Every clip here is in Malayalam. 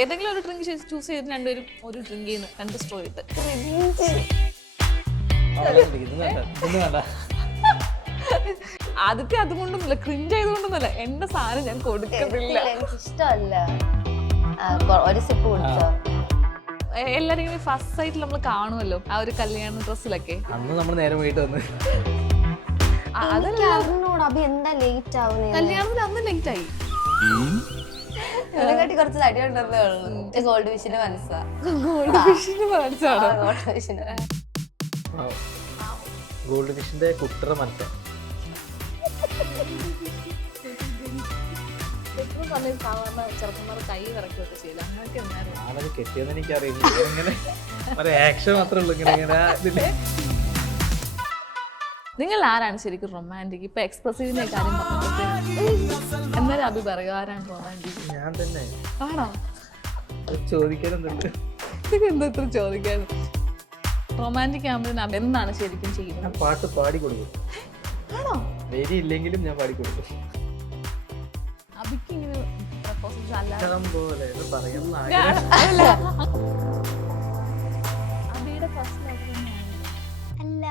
ഏതെങ്കിലും ഒരു ഡ്രിങ്ക് ചൂസ് ചെയ്ത് രണ്ടുപേരും ഒരു ഡ്രിങ്ക് ചെയ്യുന്ന 2 സ്ട്രോ ഇട്ട്. ആദ്യത്തെ അതുകൊണ്ടൊന്നുമില്ല, ക്രിഞ്ച് ആയതുകൊണ്ടൊന്നുമല്ല, എന്റെ സാധനം ഞാൻ കൊടുക്കുന്നില്ല. എനിക്ക് ഇഷ്ടമല്ല. ഒരു സിപ്പ് കുടിച്ചോ. എല്ലാരും ഇങ്ങനെ ഫസ്റ്റ് സൈറ്റിൽ നമ്മൾ കാണുമല്ലോ ആ ഒരു കല്യാണ ഡ്രസ്സിലൊക്കെ. അന്ന് നമ്മൾ നേരെ പോയിട്ട് വന്ന് അറിഞ്ഞൂടാ അഭി എന്താ ലേറ്റ് ആവുന്നേ. കല്യാണത്തിന് അന്ന് ലേറ്റ് ആയി. ഇതിനെക്കാട്ടി കുറച്ച് തടി ഉണ്ടെന്നേ ഉള്ളൂ. ഗോൾഡ് ഫിഷിന്റെ മനസ്സാ. ഗോൾഡ് ഫിഷിന് മനസ്സാണ്. ഗോൾഡ് ഫിഷിന്റെ ഗോൾഡ് ഫിഷിന്റെ കുട്ടറ മനസ്സാണ്. സാധാരണ ചെറുക്കന്മാർ കൈ വിറക്കുകയൊക്കെ ചെയ്യില്ല, അങ്ങനെയൊക്കെ ഉണ്ടായിരുന്നു. ആളത് കെട്ടിയെന്ന് എനിക്കറിയില്ല. ഇങ്ങനെ ഒരു ആക്ഷൻ മാത്രമേ ഉള്ളൂ. ഇങ്ങനെ നിങ്ങൾ ആരാണ് ശരിക്കും റൊമാൻറ്റിക്? ഇപ്പൊ എക്സ്പ്രസീവിന്റെ കാര്യം പറഞ്ഞപ്പോഴത്തേക്ക് എന്നാലും അഭി പറയൂ, ആരാണ് റൊമാൻറ്റിക്? ഞാൻ തന്നെ. ആണോ? ചോദിക്കാനൊന്നുണ്ട്. ഇത് എന്താ ഇത്ര ചോദിക്കാൻ? റൊമാൻറ്റിക് ആകുമ്പോൾ എന്താണ് ശരിക്കും ചെയ്യുന്നത്? ഞാൻ പാട്ട് പാടി കൊടുക്കും. ആണോ? വേരി ഇല്ലെങ്കിലും ഞാൻ പാടി കൊടുക്കും. അഭിക്ക് ഇങ്ങനെ പ്രപ്പോസൽസ് അല്ല പോലെ പറയുന്ന അഭിയുടെ ഫസ്റ്റ് ലവ് അല്ല.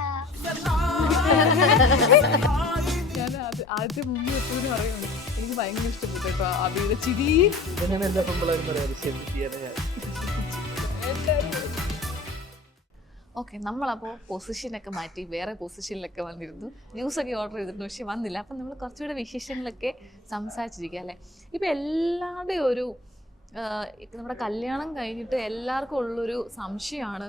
ഞാൻ ആദ്യത്തെ മുമ്പ് എപ്പോഴും പറയുന്നു, എനിക്ക് ഭയങ്കര ഇഷ്ടപ്പെട്ടു കേട്ടോ അഭിയുടെ ചിരി. ഇങ്ങനെ എല്ലാ പെമ്പിള്ളേരും പറയാറ് ശരിയാണ് ഞാൻ. ഓക്കെ, നമ്മളപ്പോൾ പൊസിഷനൊക്കെ മാറ്റി വേറെ പൊസിഷനിലൊക്കെ വന്നിരുന്നു. ജ്യൂസൊക്കെ ഓർഡർ ചെയ്തിരുന്നു, പക്ഷെ വന്നില്ല. അപ്പം നമ്മൾ കുറച്ചുകൂടെ വിശേഷങ്ങളൊക്കെ സംസാരിച്ചിരിക്കുക അല്ലേ. ഇപ്പം എല്ലാവരുടെയും ഒരു നമ്മുടെ കല്യാണം കഴിഞ്ഞിട്ട് എല്ലാവർക്കും ഉള്ളൊരു സംശയമാണ്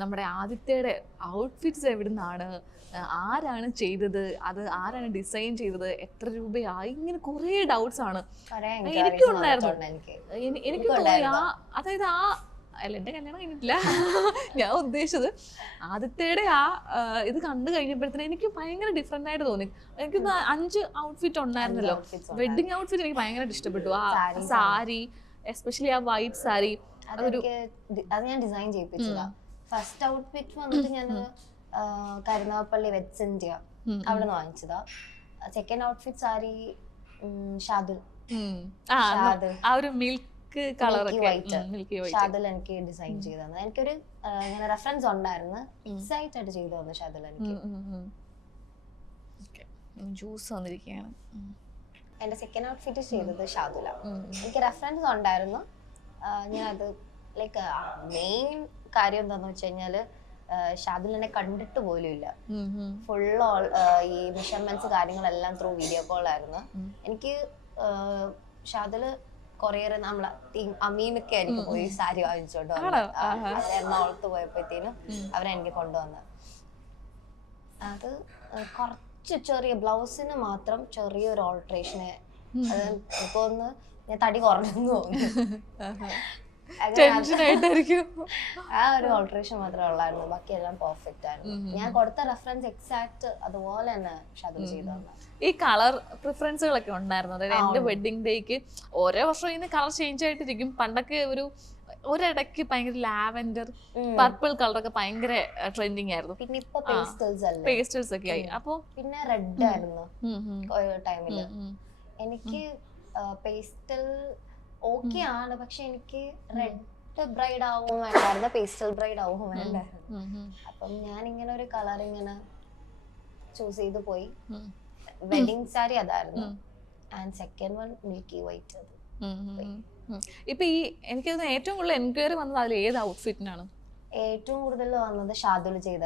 നമ്മുടെ ആദിത്യയുടെ ഔട്ട്ഫിറ്റ്സ് എവിടെ നിന്നാണ്, ആരാണ് ചെയ്തത്, അത് ആരാണ് ഡിസൈൻ ചെയ്തത്, എത്ര രൂപയായി, ഇങ്ങനെ കുറേ ഡൗട്ട്സ് ആണ്. എനിക്കും ഉണ്ടായിരുന്നു. എനിക്ക് തോന്നി അതായത് അല്ല, എൻ്റെ കല്യാണം കഴിഞ്ഞിട്ടില്ല, ഞാൻ ഉദ്ദേശിച്ചത് ആദിത്യയുടെ ഇത് കണ്ടു കഴിഞ്ഞപ്പോഴത്തേന് എനിക്ക് ഭയങ്കര ഡിഫറെൻ്റ് ആയിട്ട് തോന്നി. എനിക്ക് 5 ഔട്ട്ഫിറ്റ് ഉണ്ടായിരുന്നല്ലോ. വെഡിങ് ഔട്ട്ഫിറ്റ് എനിക്ക് ഭയങ്കരമായിട്ട് ഇഷ്ടപ്പെട്ടു. ആ സാരി, എസ്പെഷ്യലി ആ വൈറ്റ് സാരി, അത് ഞാൻ ഡിസൈൻ ചെയ്യിപ്പിച്ചതാ. ഫസ്റ്റ് ഔട്ട്ഫിറ്റ് വന്നിട്ട് ഞാൻ കരുനാഗപ്പള്ളി വെറ്റ്സ് ഇന്ത്യ അവിടെ നിന്ന് വാങ്ങിച്ചതാ. സെക്കൻഡ് ഔട്ട്ഫിറ്റ് സാരി ഷാദുൽ ആ ഒരു മിൽക്ക് ഷാദുൽ എനിക്ക് ഡിസൈൻ ചെയ്തു തന്നെ. എനിക്കൊരു ഇങ്ങനെ റെഫറൻസ് ഉണ്ടായിരുന്നു, എക്സൈറ്റ് ആയിട്ട് ചെയ്തു തന്നു ഷാദുൽ എനിക്ക്. ജ്യൂസ് വന്നിരിക്കുകയാണ്. എന്റെ സെക്കൻഡ് ഔട്ട്ഫിറ്റ് ചെയ്തത് ഷാദുല. എനിക്ക് റെഫറൻസ് ഉണ്ടായിരുന്നു. ഞാൻ അത് ലൈക്ക് മെയിൻ കാര്യം എന്താന്ന് വെച്ച് കഴിഞ്ഞാല് ഷാദുൽ എന്നെ കണ്ടിട്ട് പോലും ഇല്ല. ഫുൾ ഈ മെഷർമെന്റ്സ് കാര്യങ്ങളെല്ലാം ത്രൂ വീഡിയോ കോൾ ആയിരുന്നു. എനിക്ക് ഷാദുല് കൊറിയർ നമ്മളെ അമീനൊക്കെ എനിക്ക് പോയി സാരി വാങ്ങിച്ചോണ്ട് എറണാകുളത്ത് പോയപ്പോഴത്തേനും അവരെനിക്ക് കൊണ്ടുവന്നത്. അത് കുറച്ച് ചെറിയ ബ്ലൗസിന് മാത്രം ചെറിയൊരു ഓൾട്രേഷന്. അത് എനിക്കൊന്ന് ഞാൻ തടി കുറഞ്ഞെന്ന് തോന്നുന്നു. ആ ഒരു ഓൾട്രേഷൻ മാത്രമേ ഉള്ളായിരുന്നു, ബാക്കിയെല്ലാം പെർഫെക്റ്റ് ആയിരുന്നു. ഞാൻ കൊടുത്ത റെഫറൻസ് എക്സാക്ട് അതുപോലെ തന്നെ ഷാദുൽ ചെയ്തു തന്നെ. ഈ കളർ പ്രിഫറൻസുകളൊക്കെ ഉണ്ടായിരുന്നു. അതായത് എന്റെ വെഡിങ് ഡേക്ക് ഓരോ വർഷവും ഇങ്ങനെ കളർ ചേഞ്ച് ആയിട്ടിരിക്കും. പണ്ടൊക്കെ ഒരിടയ്ക്ക് ഭയങ്കര ലാവൻഡർ, പർപ്പിൾ കളറൊക്കെ ഭയങ്കര ട്രെൻഡിങ് ആയിരുന്നു. പിന്നെ ഇപ്പൊ പേസ്റ്റൽസ് ഒക്കെ ആയി. അപ്പൊ പിന്നെ റെഡ് ആയിരുന്നു ഒരു ടൈമില്. എനിക്ക് പേസ്റ്റൽ ഓക്കെ ആണ്, പക്ഷെ എനിക്ക് റെഡ് ബ്രൈഡ് ആവും വേണ്ടായിരുന്നു, പേസ്റ്റൽ ബ്രൈഡ് ആവും വേണ്ടായിരുന്നു. അപ്പം ഞാൻ ഇങ്ങനെ ഒരു കളർ ഇങ്ങനെ ചൂസ് ചെയ്ത് പോയി. വെഡിങ് സാരി അതായിരുന്നു. And second one milky white. ഇപ്പൊ ഈ എനിക്ക് ഏറ്റവും കൂടുതൽ എൻക്വയറി വന്നത് അതിൽ ഏത് ഔട്ട്ഫിറ്റിനാണ്? ഏറ്റവും കൂടുതൽ വന്നത് ഷാദുൽ ചെയ്ത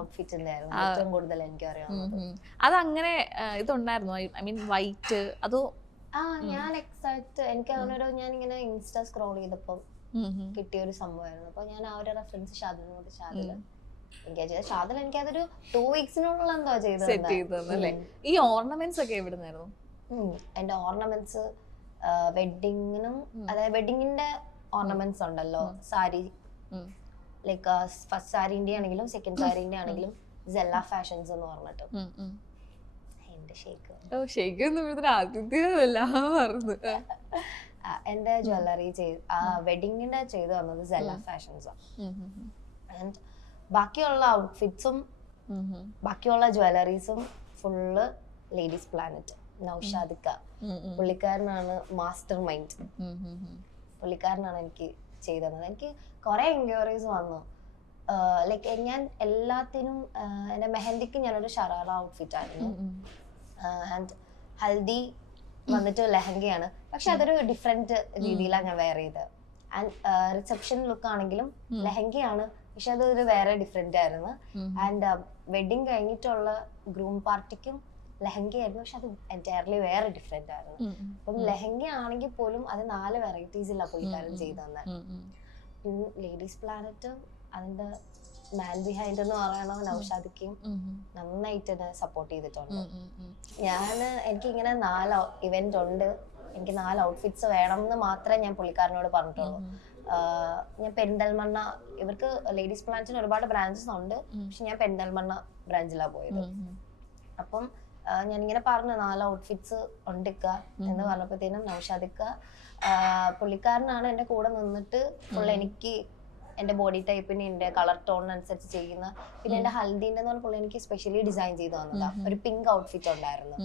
ഔട്ട്ഫിറ്റിന്റെ ആയിരുന്നു ഏറ്റവും കൂടുതൽ എൻക്വയറി വന്നത്. അതങ്ങനെ ഇതുണ്ടായിരുന്നു, ഐ മീൻ വൈറ്റ് അതോ? ഞാൻ എക്സാക്ട് എനിക്ക് അങ്ങനൊരു ഞാൻ ഇങ്ങനെ ഇൻസ്റ്റ സ്ക്രോൾ ചെയ്തപ്പം കിട്ടിയ ഒരു സംഭവമായിരുന്നു. അപ്പൊ ഞാൻ ആ ഒരു റെഫറൻസ് ഷാദുലിനോട് ഷാദുൽ എനിക്ക് അതൊരു 2 വീക്സിനുള്ള എന്തോ ചെയ്തത്. ഈ ഓർണമെന്റ്സ് ഒക്കെ എവിടുന്നായിരുന്നു? എന്റെ ഓർണമെന്റ്സ് വെഡിങ്ങിനും, അതായത് വെഡിങ്ങിന്റെ ഓർണമെന്റ്സ് ഉണ്ടല്ലോ, സാരി ലൈക്ക് ഫസ്റ്റ് സാരിന്റെ ആണെങ്കിലും സെക്കൻഡ് സാരിന്റെ ആണെങ്കിലും സെല്ല ഫാഷൻസ് എന്ന് പറഞ്ഞിട്ട് എന്റെ ജ്വല്ലറി വെഡിങ്ങിന്റെ ചെയ്ത് വന്നത് സെല്ല ഫാഷൻസ്. ആൻഡ് ബാക്കിയുള്ള ഔട്ട്ഫിറ്റ്സും ബാക്കിയുള്ള ജ്വല്ലറീസും ഫുള്ള് ലേഡീസ് പ്ലാനറ്റ് നൗഷാദിക്ക. പുള്ളിക്കാരനാണ് മാസ്റ്റർ മൈൻഡ്. പുള്ളിക്കാരനാണ് എനിക്ക് ചെയ്തത്. എനിക്ക് കുറെ എൻക്വയറീസ് വന്നു. ലൈക്ക് ഞാൻ എല്ലാത്തിനും എൻ്റെ മെഹന്തിക്ക് ഞാനൊരു ഷറാറ ഔട്ട്ഫിറ്റ് ആയിരുന്നു, ആൻഡ് ഹൽദി വന്നിട്ട് ലെഹങ്കയാണ്. പക്ഷെ അതൊരു ഡിഫറെന്റ് രീതിയിലാണ് ഞാൻ വെയർ ചെയ്തത്. ആൻഡ് റിസപ്ഷൻ ലുക്ക് ആണെങ്കിലും ലെഹങ്കയാണ്, പക്ഷെ അതൊരു വേറെ ഡിഫറെന്റ് ആയിരുന്നു. ആൻഡ് വെഡിങ് കഴിഞ്ഞിട്ടുള്ള ഗ്രൂം പാർട്ടിക്കും ലെഹങ്ക ആയിരുന്നു, പക്ഷെ അത് എൻറ്റയർലി വേറെ ഡിഫറെന്റ് ആയിരുന്നു. അപ്പം ലെഹങ്ക ആണെങ്കിൽ പോലും അത് 4 വെറൈറ്റീസിലാണ് പുള്ളിക്കാരൻ ചെയ്തു തന്നെ. ലേഡീസ് പ്ലാനറ്റ് അതിന്റെ മാൻ ബിഹൈൻഡ് എന്ന് പറയണ നൗഷാദിക്കും നന്നായിട്ട് സപ്പോർട്ട് ചെയ്തിട്ടുണ്ട്. എനിക്ക് ഇങ്ങനെ 4 ഇവന്റ് ഉണ്ട്, എനിക്ക് 4 ഔട്ട്ഫിറ്റ്സ് വേണം എന്ന് മാത്രമേ ഞാൻ പുള്ളിക്കാരനോട് പറഞ്ഞിട്ടുള്ളൂ. ഞാൻ പെരിന്തൽമണ്ണ, ഇവർക്ക് ലേഡീസ് പ്ലാന്റിന് ഒരുപാട് ബ്രാഞ്ചസ് ഉണ്ട്, പക്ഷെ ഞാൻ പെരിന്തൽമണ്ണ ബ്രാഞ്ചിലാണ് പോയത്. അപ്പം ഞാനിങ്ങനെ പറഞ്ഞു 4 ഔട്ട്ഫിറ്റ്സ് ഉണ്ടിക്ക എന്ന് പറഞ്ഞപ്പോഴത്തേനും നൗഷാദിക്ക പുള്ളിക്കാരനാണ് എൻ്റെ കൂടെ നിന്നിട്ട് എനിക്ക് എൻ്റെ ബോഡി ടൈപ്പിന് എൻ്റെ കളർ ടോണിനനുസരിച്ച് ചെയ്യുന്ന. പിന്നെ എൻ്റെ ഹൽദീൻ്റെ പുള്ളി എനിക്ക് സ്പെഷ്യലി ഡിസൈൻ ചെയ്ത് തന്നതാ. ഒരു പിങ്ക് ഔട്ട്ഫിറ്റ് ഉണ്ടായിരുന്നു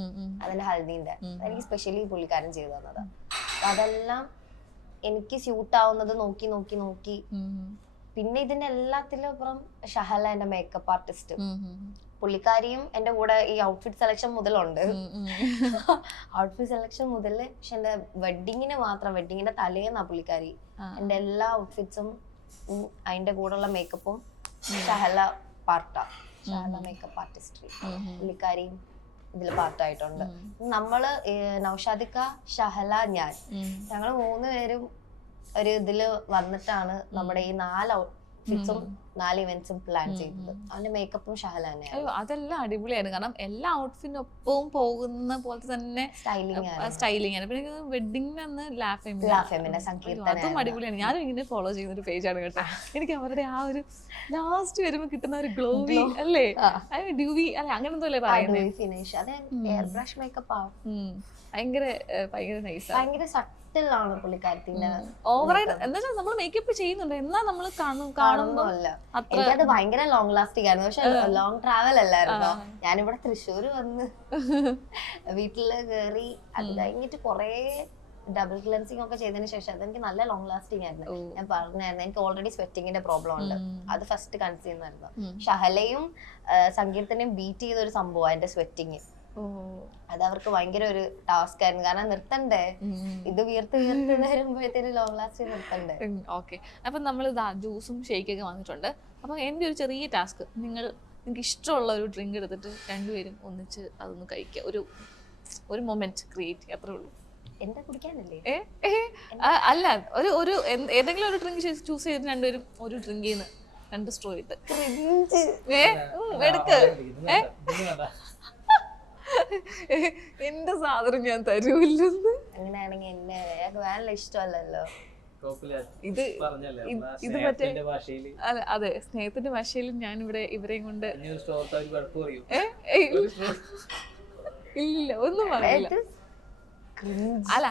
അതിന്റെ ഹൽദീന്റെ, എനിക്ക് സ്പെഷ്യലി പുള്ളിക്കാരൻ ചെയ്തു തന്നതാ. അതെല്ലാം എനിക്ക് സ്യൂട്ട് ആവുന്നത് നോക്കി നോക്കി നോക്കി. പിന്നെ ഇതിന്റെ എല്ലാത്തിലും അപ്പുറം ഷഹല എൻ്റെ മേക്കപ്പ് ആർട്ടിസ്റ്റ്, പുള്ളിക്കാരിയും എൻ്റെ കൂടെ ഈ ഔട്ട്ഫിറ്റ് സെലക്ഷൻ മുതലുണ്ട്. ഔട്ട്ഫിറ്റ് സെലക്ഷൻ മുതൽ, പക്ഷെ എൻ്റെ വെഡിങ്ങിന്റെ തലേന്നാ പുള്ളിക്കാരി എൻ്റെ എല്ലാ ഔട്ട്ഫിറ്റ്സും അതിന്റെ കൂടെയുള്ള മേക്കപ്പും ഷഹല മേക്കപ്പ് ആർട്ടിസ്റ്റ് പുള്ളിക്കാരിയും ഇതിൽ പാർട്ടായിട്ടുണ്ട്. നമ്മള് നൗഷാദിക്ക, ഷഹല, ഞങ്ങൾ 3 പേരും ഒരു ഇതില് വന്നിട്ടാണ് നമ്മുടെ ഈ 4 ഔട്ട്ഫിറ്റ്സും 4 ഇവന്റ്സും പ്ലാൻ ചെയ്തത്. അവന്റെ മേക്കപ്പും ഷഹല തന്നെയാണ്. അയ്യോ അതെല്ലാം അടിപൊളിയാണ്. കാരണം എല്ലാ ഔട്ട്ഫിറ്റിനൊപ്പവും പോകുന്ന പോലത്തെ തന്നെ സ്റ്റൈലിംഗ് ആണ്. പിന്നെ വെഡിങ്ങിന് അന്ന് ലാഫെമിന്റെ സങ്കീർത്തനം അതും അടിപൊളിയാണ്. ഞാനും ഇങ്ങനെ ഫോളോ ചെയ്യുന്ന ഒരു പേജാണ് കേട്ടോ. എനിക്ക് അവരുടെ ആ ഒരു ലാസ്റ്റ് വരുമ്പോ കിട്ടുന്ന ഒരു ഗ്ലോവി അല്ലേ, ഡ്യൂവി അല്ലെ, അങ്ങനെ എന്തോ അല്ലേ പറയുന്നത് ഫിനിഷ്. അത് എയർ ബ്രഷ് മേക്കപ്പ് ഭയങ്കര നൈസ്, ഭയങ്കര സട്ടിലാണ് പുള്ളിക്കാരത്തിന്റെ. ഓവറായിട്ട് എന്താ വെച്ചാൽ നമ്മൾ മേക്കപ്പ് ചെയ്യുന്നുണ്ട് എന്നാ നമ്മൾ കാണുമ്പോ എനിക്കത് ഭയങ്കര ലോങ് ലാസ്റ്റിംഗ് ആയിരുന്നു. പക്ഷെ ലോങ് ട്രാവൽ അല്ലായിരുന്നു. ഞാനിവിടെ തൃശ്ശൂര് വന്ന് വീട്ടില് കേറി അത് കഴിഞ്ഞിട്ട് കൊറേ ഡബിൾ ക്ലെൻസിങ് ഒക്കെ ചെയ്തതിന് ശേഷം അതെനിക്ക് നല്ല ലോങ് ലാസ്റ്റിംഗ് ആയിരുന്നു. ഞാൻ പറഞ്ഞായിരുന്നു എനിക്ക് ഓൾറെഡി സ്വെറ്റിങ്ങിന്റെ പ്രോബ്ലം ഉണ്ട്, അത് ഫസ്റ്റ് കൺസീവ് ചെയ്യുന്നായിരുന്നു. ഷഹലയും സങ്കീർത്തനെയും ബീറ്റ് ചെയ്ത ഒരു സംഭവം എന്റെ സ്വെറ്റിങ്. അത് അവർക്ക് ഭയങ്കര ഒരു ടാസ്ക് ആയിരുന്നു, കാരണം നിർത്തണ്ടേ, ഇത് വീർത്ത് വരുമ്പോഴത്തേന് ലോങ് ലാസ്റ്റ് നിർത്തണ്ടേ. ഓക്കെ, അപ്പൊ നമ്മൾ ജ്യൂസും ഷേക്കൊക്കെ വന്നിട്ടുണ്ട്. അപ്പൊ എന്റെ ഒരു ചെറിയ ടാസ്ക്, നിങ്ങൾക്ക് ഇഷ്ടമുള്ള ഒരു ഡ്രിങ്ക് എടുത്തിട്ട് 2 പേരും ഒന്നിച്ച് അതൊന്ന് കഴിക്കുക, ഒരു മൊമെന്റ് ക്രിയേറ്റ് ചെയ്യുക, അത്രേ ഉള്ളൂ. എന്താ കുടിക്കാനല്ലേ? അല്ല, ഒരു ഏതെങ്കിലും ഒരു ഡ്രിങ്ക് ചൂസ് ചെയ്തിട്ട് 2 പേരും ഒരു ഡ്രിങ്ക് ചെയ്യുന്ന 2 സ്ട്രോ ഇട്ട് എടുക്ക്. എന്റെ സാധനം ഞാൻ തരൂല്ലെന്ന്. അങ്ങനെയാണെങ്കിൽ എന്നെ വേറെ ഇഷ്ടമല്ലല്ലോ ഇത് മറ്റേ അതെ സ്നേഹത്തിന്റെ ഭാഷയിൽ ഞാൻ ഇവിടെ ഇവരെയും കൊണ്ട് ഇല്ല ഒന്നും പറയില്ല. അല്ല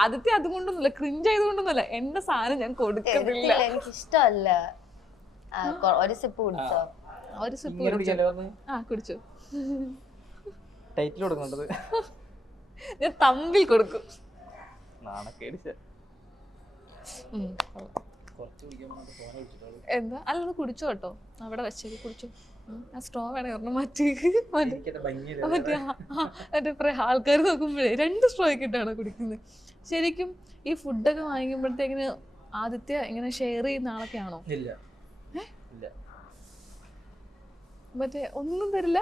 ആദ്യത്തെ അതുകൊണ്ടൊന്നുമില്ല, ക്രിഞ്ച് ആയതുകൊണ്ടൊന്നുമല്ല, എന്റെ സാധനം ഞാൻ കൊടുക്കുന്നില്ല. എനിക്ക് ഇഷ്ടമല്ല. ഒരു സിപ്പ് കുടിച്ചോ? ഒരു സിപ്പ് കുടിച്ചോ? ആ കുടിച്ചു. ടൈറ്റിൽ കൊടുക്കണ്ടത് ഞാൻ തമ്പിൽ കൊടുക്കും. എന്താ അല്ല കുടിച്ചോ കേട്ടോ, അവിടെ വെച്ചേക്ക് കുടിച്ചു. ആ സ്ട്രോ വേണേ ഒരെണ്ണം മാറ്റി മറ്റേ ആൾക്കാർ നോക്കുമ്പോഴേ 2 സ്ട്രോ ഇട്ടാണ് കുടിക്കുന്നത്. ശരിക്കും ഈ ഫുഡൊക്കെ വാങ്ങിക്കുമ്പോഴത്തേക്കിന് ആദ്യത്തെ ഇങ്ങനെ ഷെയർ ചെയ്യുന്ന ആളൊക്കെയാണോ? മറ്റേ ഒന്നും തരില്ല,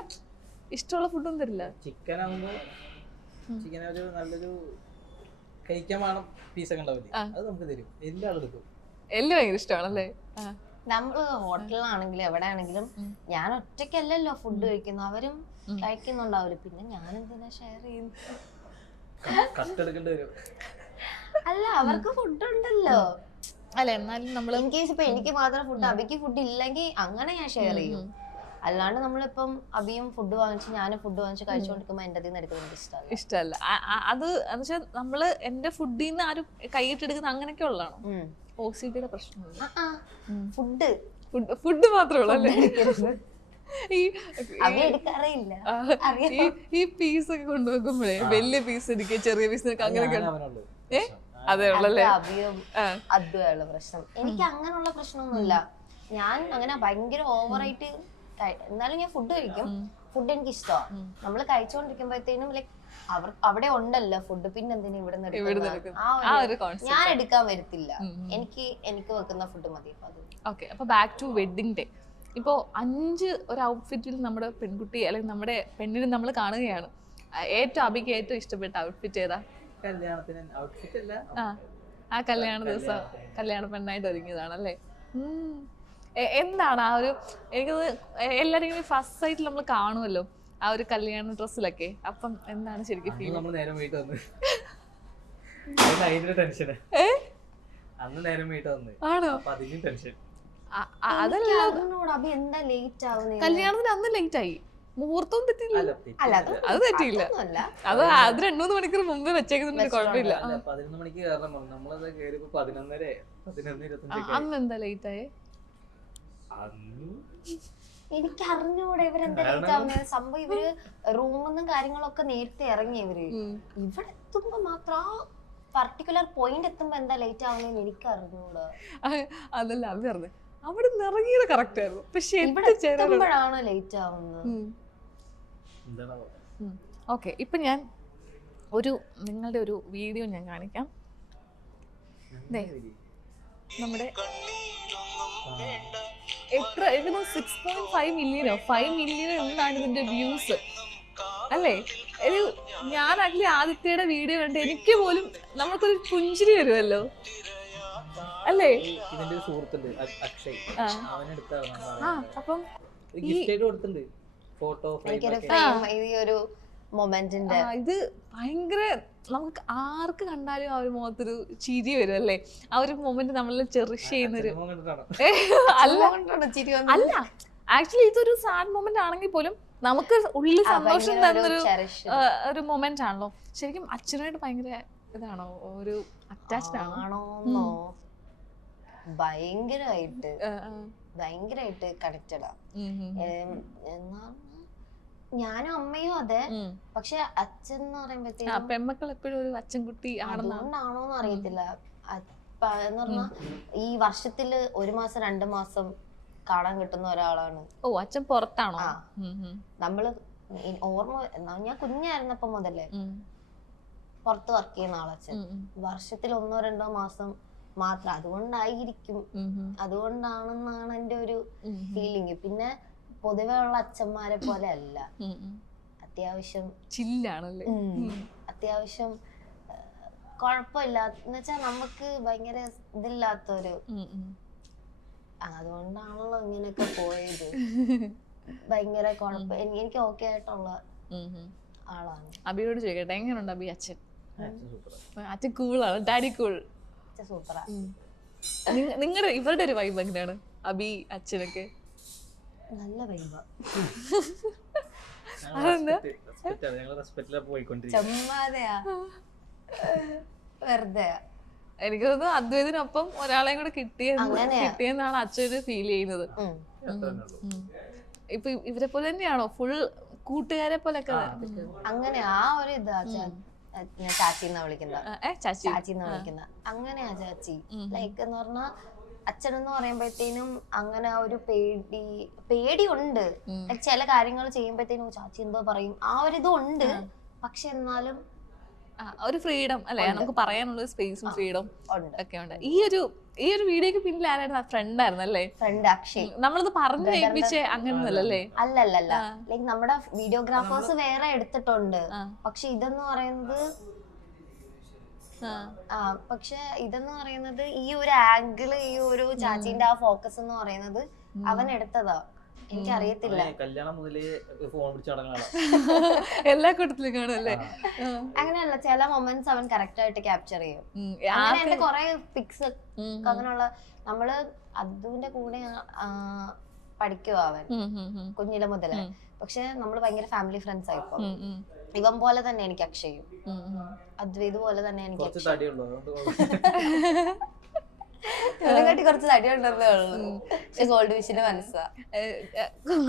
ഇഷ്ടമുള്ള ഫുഡൊന്നും തരില്ല. ചിക്കൻ ആകുമ്പോ ഒരു നല്ലൊരു കഴിക്കാൻ വേണം പീസൊക്കെ ഉണ്ടാവില്ലേ, അത് നമുക്ക് തരും. എല്ലാം ഭയങ്കര ഇഷ്ടമാണല്ലേ? നമ്മള് ഹോട്ടലിലാണെങ്കിലും എവിടെ ആണെങ്കിലും ഞാൻ ഒറ്റയ്ക്കല്ലല്ലോ ഫുഡ് കഴിക്കുന്നു, അവരും കഴിക്കുന്നുണ്ടാവില്ല. പിന്നെ ഞാൻ എന്തിനാ ഷെയർ ചെയ്യുന്നു? അല്ല, അവർക്ക് ഫുഡ് ഉണ്ടല്ലോ. അല്ല എന്നാലും നമ്മൾ ഇൻ കേസ് ഇപ്പൊ എനിക്ക് മാത്രം ഫുഡ്, അബിക്ക് ഫുഡ് ഇല്ലെങ്കിൽ അങ്ങനെ ഞാൻ ഷെയർ ചെയ്യും. അല്ലാണ്ട് നമ്മളിപ്പം അബിയും ഫുഡ് വാങ്ങിച്ച് ഞാനും ഫുഡ് വാങ്ങിച്ച് കഴിച്ചുകൊണ്ടിരിക്കുമ്പോ എന്റെ എടുക്കുന്നത് ഇഷ്ടമല്ല. അത് എന്നുവെച്ചാൽ നമ്മള് എന്റെ ഫുഡിൽ നിന്ന് ആരും കൈയിട്ടെടുക്കുന്ന അങ്ങനെയൊക്കെ ഉള്ളതാണോ? OCD-യുടെ പ്രശ്നമില്ല, ഫുഡ് മാത്രമേ ഉള്ളൂ അല്ലേ? ഈ പീസൊക്കെ കൊണ്ടുവെക്കുമ്പോഴേ വലിയ പീസ് എടുക്കുക, ചെറിയ പീസ് അങ്ങനെയൊക്കെ അതേ ഉള്ളല്ലേ? അഭിയും അതുമായുള്ള പ്രശ്നം. എനിക്ക് അങ്ങനെയുള്ള പ്രശ്നമൊന്നുമില്ല. ഞാൻ അങ്ങനെ ഭയങ്കര ഓവറായിട്ട് എന്നാലും ഞാൻ ഫുഡ് കഴിക്കും. ഫുഡ് എനിക്ക് ഇഷ്ടമാണ്. നമ്മൾ കഴിച്ചുകൊണ്ടിരിക്കുമ്പോഴത്തേനും ലൈക്ക് അവിടെ ഉണ്ടല്ലോ ഫുഡ്, പിന്നെ എന്തിനാ ഇവിടെ ഞാൻ എടുക്കാൻ വരത്തില്ല. എനിക്ക് വെക്കുന്ന ഫുഡ് മതി. ഓക്കെ, അപ്പൊ ബാക്ക് ടു വെഡിങ് ഡേ. ഇപ്പോൾ 5 ഒരു ഔട്ട്ഫിറ്റിൽ നമ്മുടെ പെൺകുട്ടി അല്ലെങ്കിൽ നമ്മുടെ പെണ്ണിനെ നമ്മൾ കാണുകയാണ്. അഭിക്ക് ഏറ്റവും ഇഷ്ടപ്പെട്ട ഔട്ട്ഫിറ്റ് ഏതാ? കല്യാണത്തിന് ഔട്ട്ഫിറ്റ് അല്ല, ആ കല്യാണ ദിവസം കല്യാണ പെണ്ണായിട്ട് ഒരുങ്ങിയതാണല്ലേ? എന്താണ് ആ ഒരു, എനിക്കത് എല്ലാവരും ഇങ്ങനെ ഫസ്റ്റ് സൈറ്റിൽ നമ്മൾ കാണുമല്ലോ ആ ഒരു കല്യാണ ഡ്രസ്സിലൊക്കെ. അപ്പം എന്താണ് ശരിക്കും ഫീൽ? നമ്മൾ നേരം വീട്ടിൽ വന്ന് അതിന്റെ ടെൻഷന്, അന്ന് നേരം വീട്ടിൽ വന്ന് ആണോ? അപ്പൊ അതിനും ടെൻഷൻ. അതല്ല, കല്യാണത്തിന് അന്ന് ലേറ്റ് ആയി, മുഹൂർത്തവും തെറ്റിയില്ല. അത് തെറ്റിയില്ല, അത് 2-3 മണിക്കൂർ മുമ്പേ വെച്ചേക്കുന്നതിന് കുഴപ്പമില്ല. 11 മണിക്ക് കയറണം. നമ്മളത് കയറിയപ്പോ 11:25. അന്ന് എന്താ ലേറ്റ് ആയേ? എനിക്ക് അറിഞ്ഞൂടെ ഇവരെന്താ ലേറ്റ് ആവുന്നത്. സംഭവം ഇവര് റൂമൊന്നും കാര്യങ്ങളൊക്കെ നേരത്തെ ഇറങ്ങി. ഇവര് ഇവിടെ എത്തുമ്പോ മാത്രം ആ പർട്ടിക്കുലർ പോയിന്റ് എത്തുമ്പോ എന്താ ലേറ്റ് ആവുന്നതെന്ന് എനിക്ക് അറിഞ്ഞൂടാ. അതല്ല അത് പറഞ്ഞത്, അവിടെ ഇറങ്ങിയത് കറക്റ്റ് ആയിരുന്നു, പക്ഷെ ഇവിടെ എത്തുമ്പോഴാണ് ലേറ്റ് ആവുന്നത്. ഓക്കെ, ഇപ്പൊ ഞാൻ നിങ്ങളുടെ ഒരു വീഡിയോ ഞാൻ കാണിക്കാം. നമ്മുടെ എത്ര 6.5 മില്യനോ 5 മില്യനോ എന്താണ് ഇതിന്റെ വ്യൂസ് അല്ലേ? ഞാൻ ആക്ച്വലി ആദിത്യയുടെ വീഡിയോ കണ്ട് എനിക്ക് പോലും നമുക്കൊരു പുഞ്ചിരി വരുമല്ലോ അല്ലേ? ഇതിന്റെ സുഹൃത്തുണ്ട് അക്ഷയ്, അപ്പം ഫോട്ടോ ഇത് ഭയങ്കര, നമുക്ക് ആർക്ക് കണ്ടാലും ആ ഒരു മുഖത്തൊരു ചിരി വരും അല്ലേ? ആ ഒരു മൊമെന്റ് നമ്മളിൽ ചെറിഷ് ചെയ്യുന്നൊരു അല്ല, ആക്ച്വലി ഇതൊരു സാഡ് മൊമെന്റ് ആണെങ്കിൽ പോലും നമുക്ക് ഉള്ളിൽ സന്തോഷം തന്നൊരു ഒരു മൊമെന്റ് ആണല്ലോ. ശരിക്കും അച്ഛനായിട്ട് ഭയങ്കര ഇതാണോ, ഒരു അറ്റാച്ച്ഡ് ആണോ? ഭയങ്കരമായിട്ട് കണക്റ്റഡാ. ഞാനും അമ്മയും അതെ, പക്ഷെ അച്ഛൻ എന്ന് പറയുമ്പോഴത്തേക്കും പെൺമക്കൾ എപ്പോഴും ഒരു അച്ഛൻകുട്ടി അതുകൊണ്ടാണോന്ന് അറിയത്തില്ല. എന്ന് പറഞ്ഞാ ഈ വർഷത്തില് 1 മാസം 2 മാസം കാണാൻ കിട്ടുന്ന ഒരാളാണ്. ഓ, അച്ഛൻ പുറത്താണോ? നമ്മള് ഓർമ്മ, ഞാൻ കുഞ്ഞായിരുന്നപ്പോ മുതലേ പുറത്ത് വർക്ക് ചെയ്യുന്ന ആളച്ഛൻ. വർഷത്തിൽ 1-2 മാസം മാത്രം. അതുകൊണ്ടാണെന്നാണ് എന്റെ ഒരു ഫീലിംഗ്. പിന്നെ പൊതുവെ ഉള്ള അച്ഛന്മാരെ പോലെ അല്ല, അത്യാവശ്യം ചില്ലാണല്ലേ, അത്യാവശ്യം കുഴപ്പമില്ല എന്ന് വെച്ചാൽ നമുക്ക് ഭയങ്കര ഇതില്ലാത്തൊരു, അതുകൊണ്ടാണല്ലോ ഇങ്ങനെയൊക്കെ പോയത്. ഭയങ്കര കുഴപ്പം, എനിക്ക് ഓക്കെ ആയിട്ടുള്ള ആളാണ്. അബിയോട് ചോദിക്കട്ടെ, എങ്ങനെയുണ്ട് അബി അച്ഛൻ? അച്ഛൻ കൂളാണ്, ഡാഡി കൂൾ, സൂപ്പറാ. നിങ്ങളുടെ ഇവരുടെ ഒരു വൈബ് എങ്ങനെയാണ് അബി അച്ഛനൊക്കെ? നല്ല വൈബാ. വെറുതെ എനിക്ക് തോന്നുന്നു അദ്വൈതിനൊപ്പം ഒരാളെയും കൂടെ കിട്ടിയെന്നാണ് അച്ഛന് ഫീൽ ചെയ്യുന്നത്. ഇപ്പൊ ഇവരെ പോലെ തന്നെയാണോ ഫുൾ കൂട്ടുകാരെ പോലൊക്കെ? അങ്ങനെ ആ ഒരു ഇതാ ചാച്ചിന്നാ വിളിക്കുന്ന, അങ്ങനെയാ ചാച്ചി. ലൈക്ക് എന്ന് പറഞ്ഞാ അച്ഛനെന്ന് പറയുമ്പോഴത്തേനും അങ്ങനെ ആ ഒരു പേടിയുണ്ട്. ചില കാര്യങ്ങൾ ചെയ്യുമ്പോഴത്തേനും ചാച്ചി എന്തോ പറയും, ആ ഒരു ഇതും ഉണ്ട്. പക്ഷെ എന്നാലും ഒരു ഫ്രീഡം അല്ലേ, നമുക്ക് പറയാനുള്ള സ്പേസും ഫ്രീഡം ഒക്കെ ഉണ്ട്. ഈ ഒരു വീഡിയോക്ക് പിന്നിൽ ആരായിരുന്നു? ഫ്രണ്ട് ആയിരുന്നു അല്ലേ? ഫ്രണ്ട് അക്ഷയ്. നമ്മളത് പറഞ്ഞു ഏൽപ്പിച്ചേ അങ്ങനൊന്നല്ലേ? അല്ലല്ല, ലൈക്ക് നമ്മുടെ വീഡിയോഗ്രാഫേഴ്സ് വേറെ എടുത്തിട്ടുണ്ട്. പക്ഷെ ഇതെന്ന് പറയുന്നത് ഈ ഒരു ആംഗിള്, ഈ ഒരു ചാച്ചിന്റെ ആ ഫോക്കസ് എന്ന് പറയുന്നത് അവൻ എടുത്തതാ. എനിക്കറിയത്തില്ല, കല്യാണം മുതലേ ഫോൺ പിടിച്ച് നടങ്ങാണ് എല്ലാ കൂട്ടത്തിലും കാണുമല്ലേ? അങ്ങനെയല്ല, ചില മൊമെന്റ്സ് അവൻ കറക്റ്റ് ആയിട്ട് ക്യാപ്ചർ ചെയ്യും. അങ്ങനെ എന്റെ കൊറേ പിക്സ് അങ്ങനെയുള്ള, നമ്മള് അതുവിന്റെ കൂടെ പഠിക്കുവാ അവൻ കുഞ്ഞിലെ മുതലേ. പക്ഷെ നമ്മള് ഭയങ്കര ഫാമിലി ഫ്രണ്ട്സ് ആയിപ്പോ. ഇവൻ പോലെ തന്നെ എനിക്ക് അക്ഷയും, അദ്വൈത് പോലെ തന്നെ എനിക്ക് ഇതിനെക്കാട്ടി കുറച്ച് തടി ഉണ്ടെന്നേ ഉള്ളൂ. പക്ഷെ ഗോൾഡ് ഫിഷിന്റെ മനസ്സാ.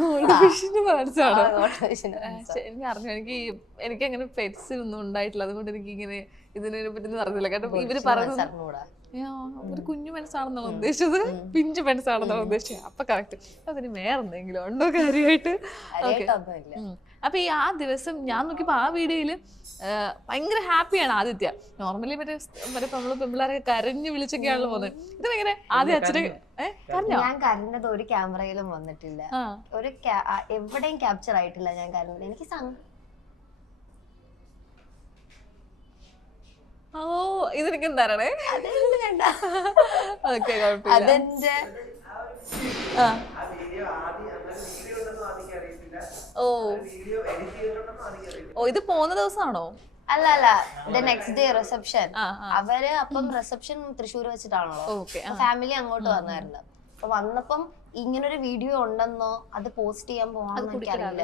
ഗോൾഡ് ഫിഷിന്റെ മനസ്സാണോ? ഗോൾഡ് ഫിഷിന്റെ മനസ്സാ. എനിക്ക് അറിഞ്ഞു, എനിക്ക് അങ്ങനെ പെറ്റ്സ് ഒന്നും ഉണ്ടായിട്ടില്ല, അതുകൊണ്ട് എനിക്ക് ഇങ്ങനെ ഇതിനെ പറ്റി അറിഞ്ഞില്ല. കാരണം ഇവര് പറയുന്നത് അറിഞ്ഞൂടാ. ഒരു കുഞ്ഞു മനസ്സാണെന്നാണ് ഉദ്ദേശിച്ചത്, പിഞ്ചു മനസ്സാണെന്നാണ് ഉദ്ദേശിച്ചത്. അപ്പൊ കറക്റ്റ്. അതിന് വേറെ എന്തെങ്കിലും ഉണ്ടോ കാര്യമായിട്ട്? കാര്യമായിട്ടൊന്നുമില്ല. അപ്പൊ ഈ ആ ദിവസം ഞാൻ നോക്കിയപ്പോ ആ വീഡിയോയില് ഭയങ്കര ഹാപ്പിയാണ് ആദിത്യ. നോർമലി മറ്റേ നമ്മള് പെമ്പിള്ളാരൊക്കെ കരഞ്ഞു വിളിച്ചൊക്കെയാണല്ലോ പോകുന്നത്. ഇത് ഭയങ്കര ആദ്യം അച്ഛനെ കരഞ്ഞോ? ഞാൻ കരഞ്ഞത് ഒരു ക്യാമറയിലും വന്നിട്ടില്ല, ഒരു എവിടെയും ക്യാപ്ചർ ആയിട്ടില്ല ഞാൻ കരഞ്ഞത്. എനിക്ക് ഓ ഇതെനിക്ക് തരണേ. ഓക്കെ കുഴപ്പമില്ല. അതെന്റെ ഓ ഇത് പോന്ന ദിവസമാണോ? അല്ല അല്ല, നെക്സ്റ്റ് ഡേ റിസപ്ഷൻ. അവര് അപ്പം റിസപ്ഷൻ തൃശ്ശൂർ വെച്ചിട്ടാണല്ലോ, ഫാമിലി അങ്ങോട്ട് വന്നായിരുന്നു. അപ്പൊ വന്നപ്പം ഇങ്ങനൊരു വീഡിയോ ഉണ്ടെന്നോ അത് പോസ്റ്റ് ചെയ്യാൻ പോവാന്ന് എനിക്കറിയില്ല.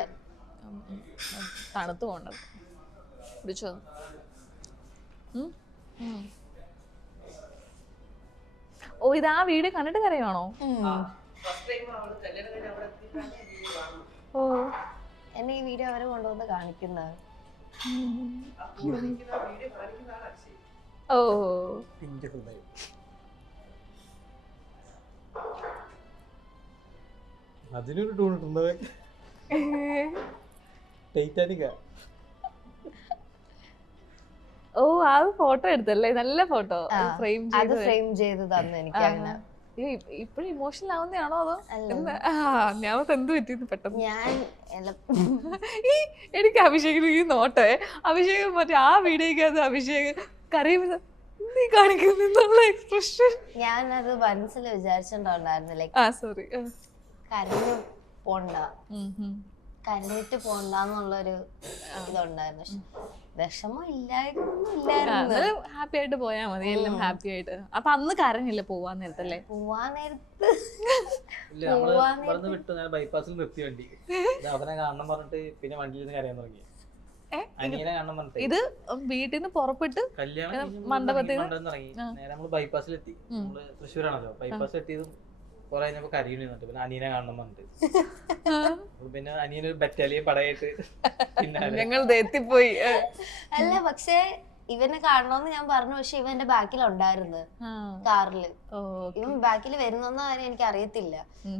തണുത്ത് പോണ്ടത് കുടിച്ചോ? ഓ ഇത് ആ വീഡിയോ കണ്ടിട്ട് കരയാണോ? ഓ എന്നെ ഈ വീഡിയോ അവര് കൊണ്ടുവന്ന് കാണിക്കുന്നത്. ഓ അതിനൊരു ടൂൺ ഇട്ടുണ്ട്. ടൈറ്റാനിക്ക. ഓ ആ ഫോട്ടോ എടുത്തല്ലേ, നല്ല ഫോട്ടോ. ഫ്രെയിം ചെയ്ത് തന്നു എനിക്ക്. അങ്ങനെ ഇപ്പഴും ഇമോഷണൽ ആവുന്നതാണോ അതോ ഞാൻ എന്ത് പറ്റിയെന്ന് പെട്ടെന്ന്? എനിക്ക് അഭിഷേകിന് ഈ നോട്ടേ, അഭിഷേക് മറ്റേ ആ വീഡിയോക്കകത്ത് അഭിഷേക് കരയുമ്പോ നീ കാണിക്കുന്നുള്ള എക്സ്പ്രഷൻ ഞാനത് മനസ്സിൽ വിചാരിച്ചിട്ടുണ്ടായിരുന്നില്ല. സോറി, കരഞ്ഞു പോണ്ട, കരഞ്ഞിട്ട് പോണ്ടെന്നുള്ളൊരു ഇതുണ്ടായിരുന്നു. പക്ഷെ വിഷമം ഇല്ലായിരുന്നു. ഹാപ്പി ആയിട്ട് പോയാ മതി, എല്ലാം ഹാപ്പി ആയിട്ട്. അപ്പൊ അന്ന് കരഞ്ഞില്ല പോവാൻ നേരത്തല്ലേ? പോവാൻ നേരത്ത് വിട്ടു. ഞാൻ ബൈപ്പാസിൽ നിർത്തി വണ്ടി. അവനെ കാണണം പറഞ്ഞിട്ട് പിന്നെ വണ്ടിയിൽ നിന്ന് കരയാൻ തുടങ്ങി. അനിയനെ കാണണം പറഞ്ഞിട്ട് ഇത് വീട്ടിൽ നിന്ന് പുറപ്പെട്ട് കല്യാണം മണ്ഡപത്തിൽ ഇറങ്ങി. നേരെ നമ്മള് ബൈപ്പാസിലെത്തി. നമ്മള് തൃശ്ശൂരാണല്ലോ, ബൈപ്പാസിൽ എത്തിയതും കുറെ കഴിഞ്ഞപ്പോ കരയുന്നു. പിന്നെ അനിയനെ കാണണം പറഞ്ഞിട്ട് പിന്നെ അനിയനൊരു ബറ്റാലിയൻ പടയായിട്ട് ഞങ്ങൾ എത്തിപ്പോയി. അല്ല പക്ഷെ ഇവനെ കാണണമെന്ന് ഞാൻ പറഞ്ഞു. പക്ഷെ ഇവൻ എന്റെ ബാക്കിൽ ഉണ്ടായിരുന്നു കാറില്. ഇവൻ ബാക്കിൽ വരുന്നെന്ന കാര്യം എനിക്ക് അറിയത്തില്ല.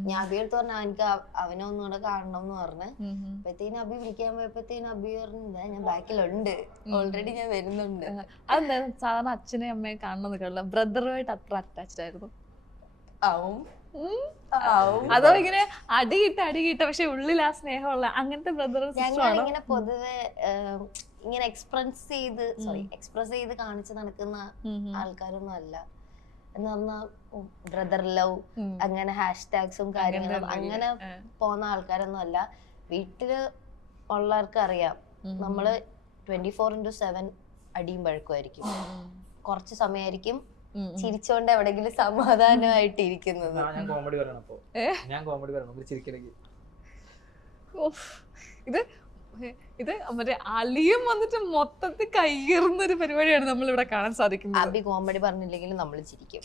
ഞാൻ അബിയെടുത്ത് പറഞ്ഞു എനിക്ക് അവനെ ഒന്നുകൂടെ കാണണം എന്ന് പറഞ്ഞ്. അപ്പഴത്തേനും അബി വിളിക്കാൻ പോയപ്പോഴത്തേനും അബി പറഞ്ഞില്ല ഞാൻ ബാക്കിലുണ്ട്, ഓൾറെഡി ഞാൻ വരുന്നുണ്ട്. അതെന്താ സാധാരണ അച്ഛനെ അമ്മയെ കാണണമെന്ന് ബ്രദറുമായിട്ട് അത്ര അറ്റാച്ച്ഡ് ആയിരുന്നു? അതോ ഇങ്ങനെ അടികിട്ട പക്ഷെ ഉള്ളിൽ ആ സ്നേഹമുള്ള അങ്ങനത്തെ ബ്രദർ? ഞങ്ങളിങ്ങനെ പൊതുവെ ഇങ്ങനെ എക്സ്പ്രസ് ചെയ്ത് കാണിച്ച് നടക്കുന്ന ആൾക്കാരൊന്നും അല്ല. എന്ന് പറഞ്ഞാൽ ബ്രദർ ലവ് അങ്ങനെ ഹാഷ്ടാഗ്സും കാര്യങ്ങളും അങ്ങനെ പോകുന്ന ആൾക്കാരൊന്നും അല്ല. വീട്ടില് ഉള്ളവർക്ക് അറിയാം നമ്മള് 24/7 അടിയും പഴക്കമായിരിക്കും. കുറച്ച് സമയമായിരിക്കും ചിരിച്ചോണ്ട് എവിടെങ്കിലും സമാധാനമായിട്ട് ഇരിക്കുന്നത്. ഞാൻ കോമഡി പറയണപ്പോ ഞാൻ കോമഡി പറയണം ചിരിക്കണെങ്കിൽ. ഇത് മറ്റേ അളിയും വന്നിട്ട് മൊത്തത്തിൽ കയ്യേറുന്ന ഒരു പരിപാടിയാണ് നമ്മൾ ഇവിടെ കാണാൻ സാധിക്കുന്നത്. അബി കോമഡി പറഞ്ഞില്ലെങ്കിലും നമ്മൾ ചിരിക്കും.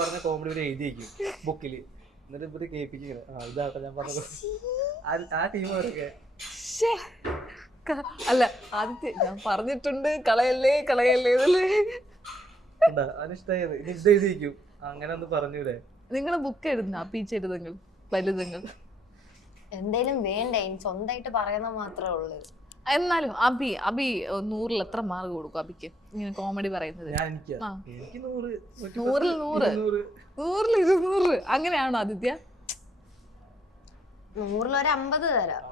പറഞ്ഞ കോമഡി എഴുതി വയ്ക്കും ബുക്കില്, എന്നിട്ട് ഇപ്പൊ കേൾപ്പിക്കും. ഇതാട്ടെ ഞാൻ പറഞ്ഞത് ആ ടീം. അല്ല ആദ്യത്തെ ഞാൻ പറഞ്ഞിട്ടുണ്ട് കളയല്ലേ ഇതല്ലേ അനിഷ്ടായത് ഇത് എഴുതി വയ്ക്കും. അങ്ങനെ ഒന്ന് പറഞ്ഞൂടെ? നിങ്ങള് ബുക്ക് എഴുതുന്ന അപ്പീച്ചെഴുതുങ്ങൾ വലുതുങ്ങൾ എന്തേലും വേണ്ടേ, സ്വന്തമായിട്ട് പറയുന്ന മാത്രമേ ഉള്ളൂ. എന്നാലും അബി 100-ൽ എത്ര മാർക്ക് കൊടുക്കും അബിക്ക് ഇങ്ങനെ കോമഡി പറയുന്നത്? 100-ൽ 200 അങ്ങനെയാണോ ആദിത്യ? 100-ൽ ഒരു 50 തരാം.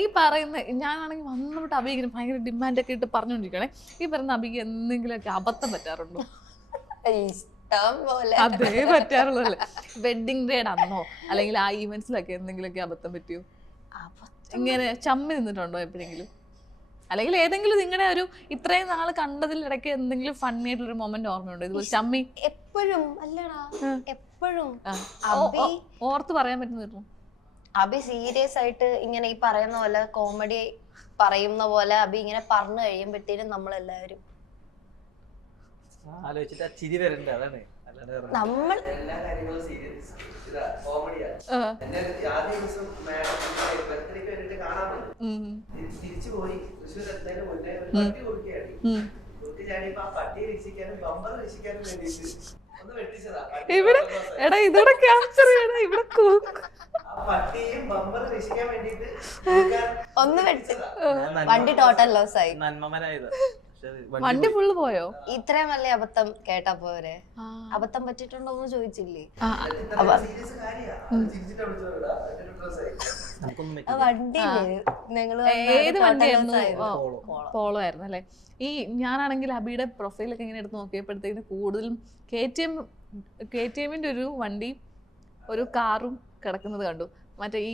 ഈ പറയുന്ന ഞാനാണെങ്കിൽ വന്നിട്ട് അബിക്ക് ഭയങ്കര ഡിമാൻഡ് ഒക്കെ ഇട്ട് പറഞ്ഞോണ്ടിരിക്കണേ. ഈ പറയുന്ന അബിക്ക് എന്തെങ്കിലുമൊക്കെ അബദ്ധം പറ്റാറുണ്ടോ? അതേ പറ്റാറുള്ളല്ലേ? വെഡിങ് ഡേയുടെ അന്നോ അല്ലെങ്കിൽ ആ ഈവെന്റ്സിലൊക്കെ എന്തെങ്കിലുമൊക്കെ അബദ്ധം പറ്റിയോ? ഇങ്ങനെ ചമ്മി നിന്നിട്ടുണ്ടോ എപ്പോഴെങ്കിലും? അല്ലെങ്കിൽ ഏതെങ്കിലും നിങ്ങളുടെ ഒരു ഇത്രയും നാൾ കണ്ടതിൽ ഇടയ്ക്ക് എന്തെങ്കിലും ഫണ്ണി ആയിട്ടുള്ള ഒരു മൊമെന്റ് ഓർമ്മയുണ്ടോ ഇതുപോലെ ചമ്മി? എപ്പോഴും അല്ലടാ, എപ്പോഴും ഓർത്ത് പറയാൻ പറ്റുന്നു. അബി സീരിയസ് ആയിട്ട് ഇങ്ങനെ ഈ പറയുന്ന പോലെ കോമഡി പറയുന്ന പോലെ അബി ഇങ്ങനെ പറഞ്ഞു കഴിയുമ്പോഴത്തേനും നമ്മളെല്ലാവരും ആലോചിച്ചിട്ട് ആ ചിരി വരണ്ട, അതാണ്. അല്ലാണ്ട് വേറെ നമ്മൾ എല്ലാ കാര്യങ്ങളും സീരിയസ് ഇതാ കോമഡിയാണ്. എന്റെ ആദ്യ ദിവസം ബർത്ത്ഡേക്ക് വേണ്ടിട്ട് കാണാൻ വന്നു. തിരിച്ചു പോയി തൃശ്ശൂർ എത്തുന്നതിന് മുന്നേ ഒരു പട്ടി കൊടുക്കുകയാണ്. കുട്ടി ചാടിയപ്പോ ആ പട്ടിയെ രക്ഷിക്കാനും ബമ്പർ രക്ഷിക്കാനും വേണ്ടിട്ട് ഒന്ന് വെട്ടിച്ചതാ. ഇവിടെ എടാ ഇതോടെ ക്യാപ്ചർ ചെയ്യണം. ഇവിടെ ആ പട്ടിയും ബമ്പർ രക്ഷിക്കാൻ വേണ്ടിട്ട് ഒന്ന് വെച്ചതാ. വണ്ടി ടോട്ടൽ ലോസ് ആയി. നന്മമനായത്. വണ്ടി ഫുള്ള് പോയോ? ഇത്രയും വലിയ അബദ്ധം കേട്ടാ പോരെ. അബദ്ധം പറ്റിയിട്ടുണ്ടോ എന്ന് ചോദിച്ചില്ലേ? സീരിയസ് കാര്യമാണ്. ചിരിച്ചിട്ട് വിളിച്ചോടാ നമുക്കൊന്നും വണ്ടി നിങ്ങള് ഏത് വണ്ടിയായിരുന്നു? പോളോ ആയിരുന്നു അല്ലേ? ഈ ഞാനാണെങ്കിൽ അബിയുടെ പ്രൊഫൈലൊക്കെ ഇങ്ങനെ എടുത്ത് നോക്കിയപ്പോഴത്തേക്കിന് കൂടുതലും KTM-ന്റെ ഒരു വണ്ടി ഒരു കാറും കിടക്കുന്നത് കണ്ടു. മറ്റേ ഈ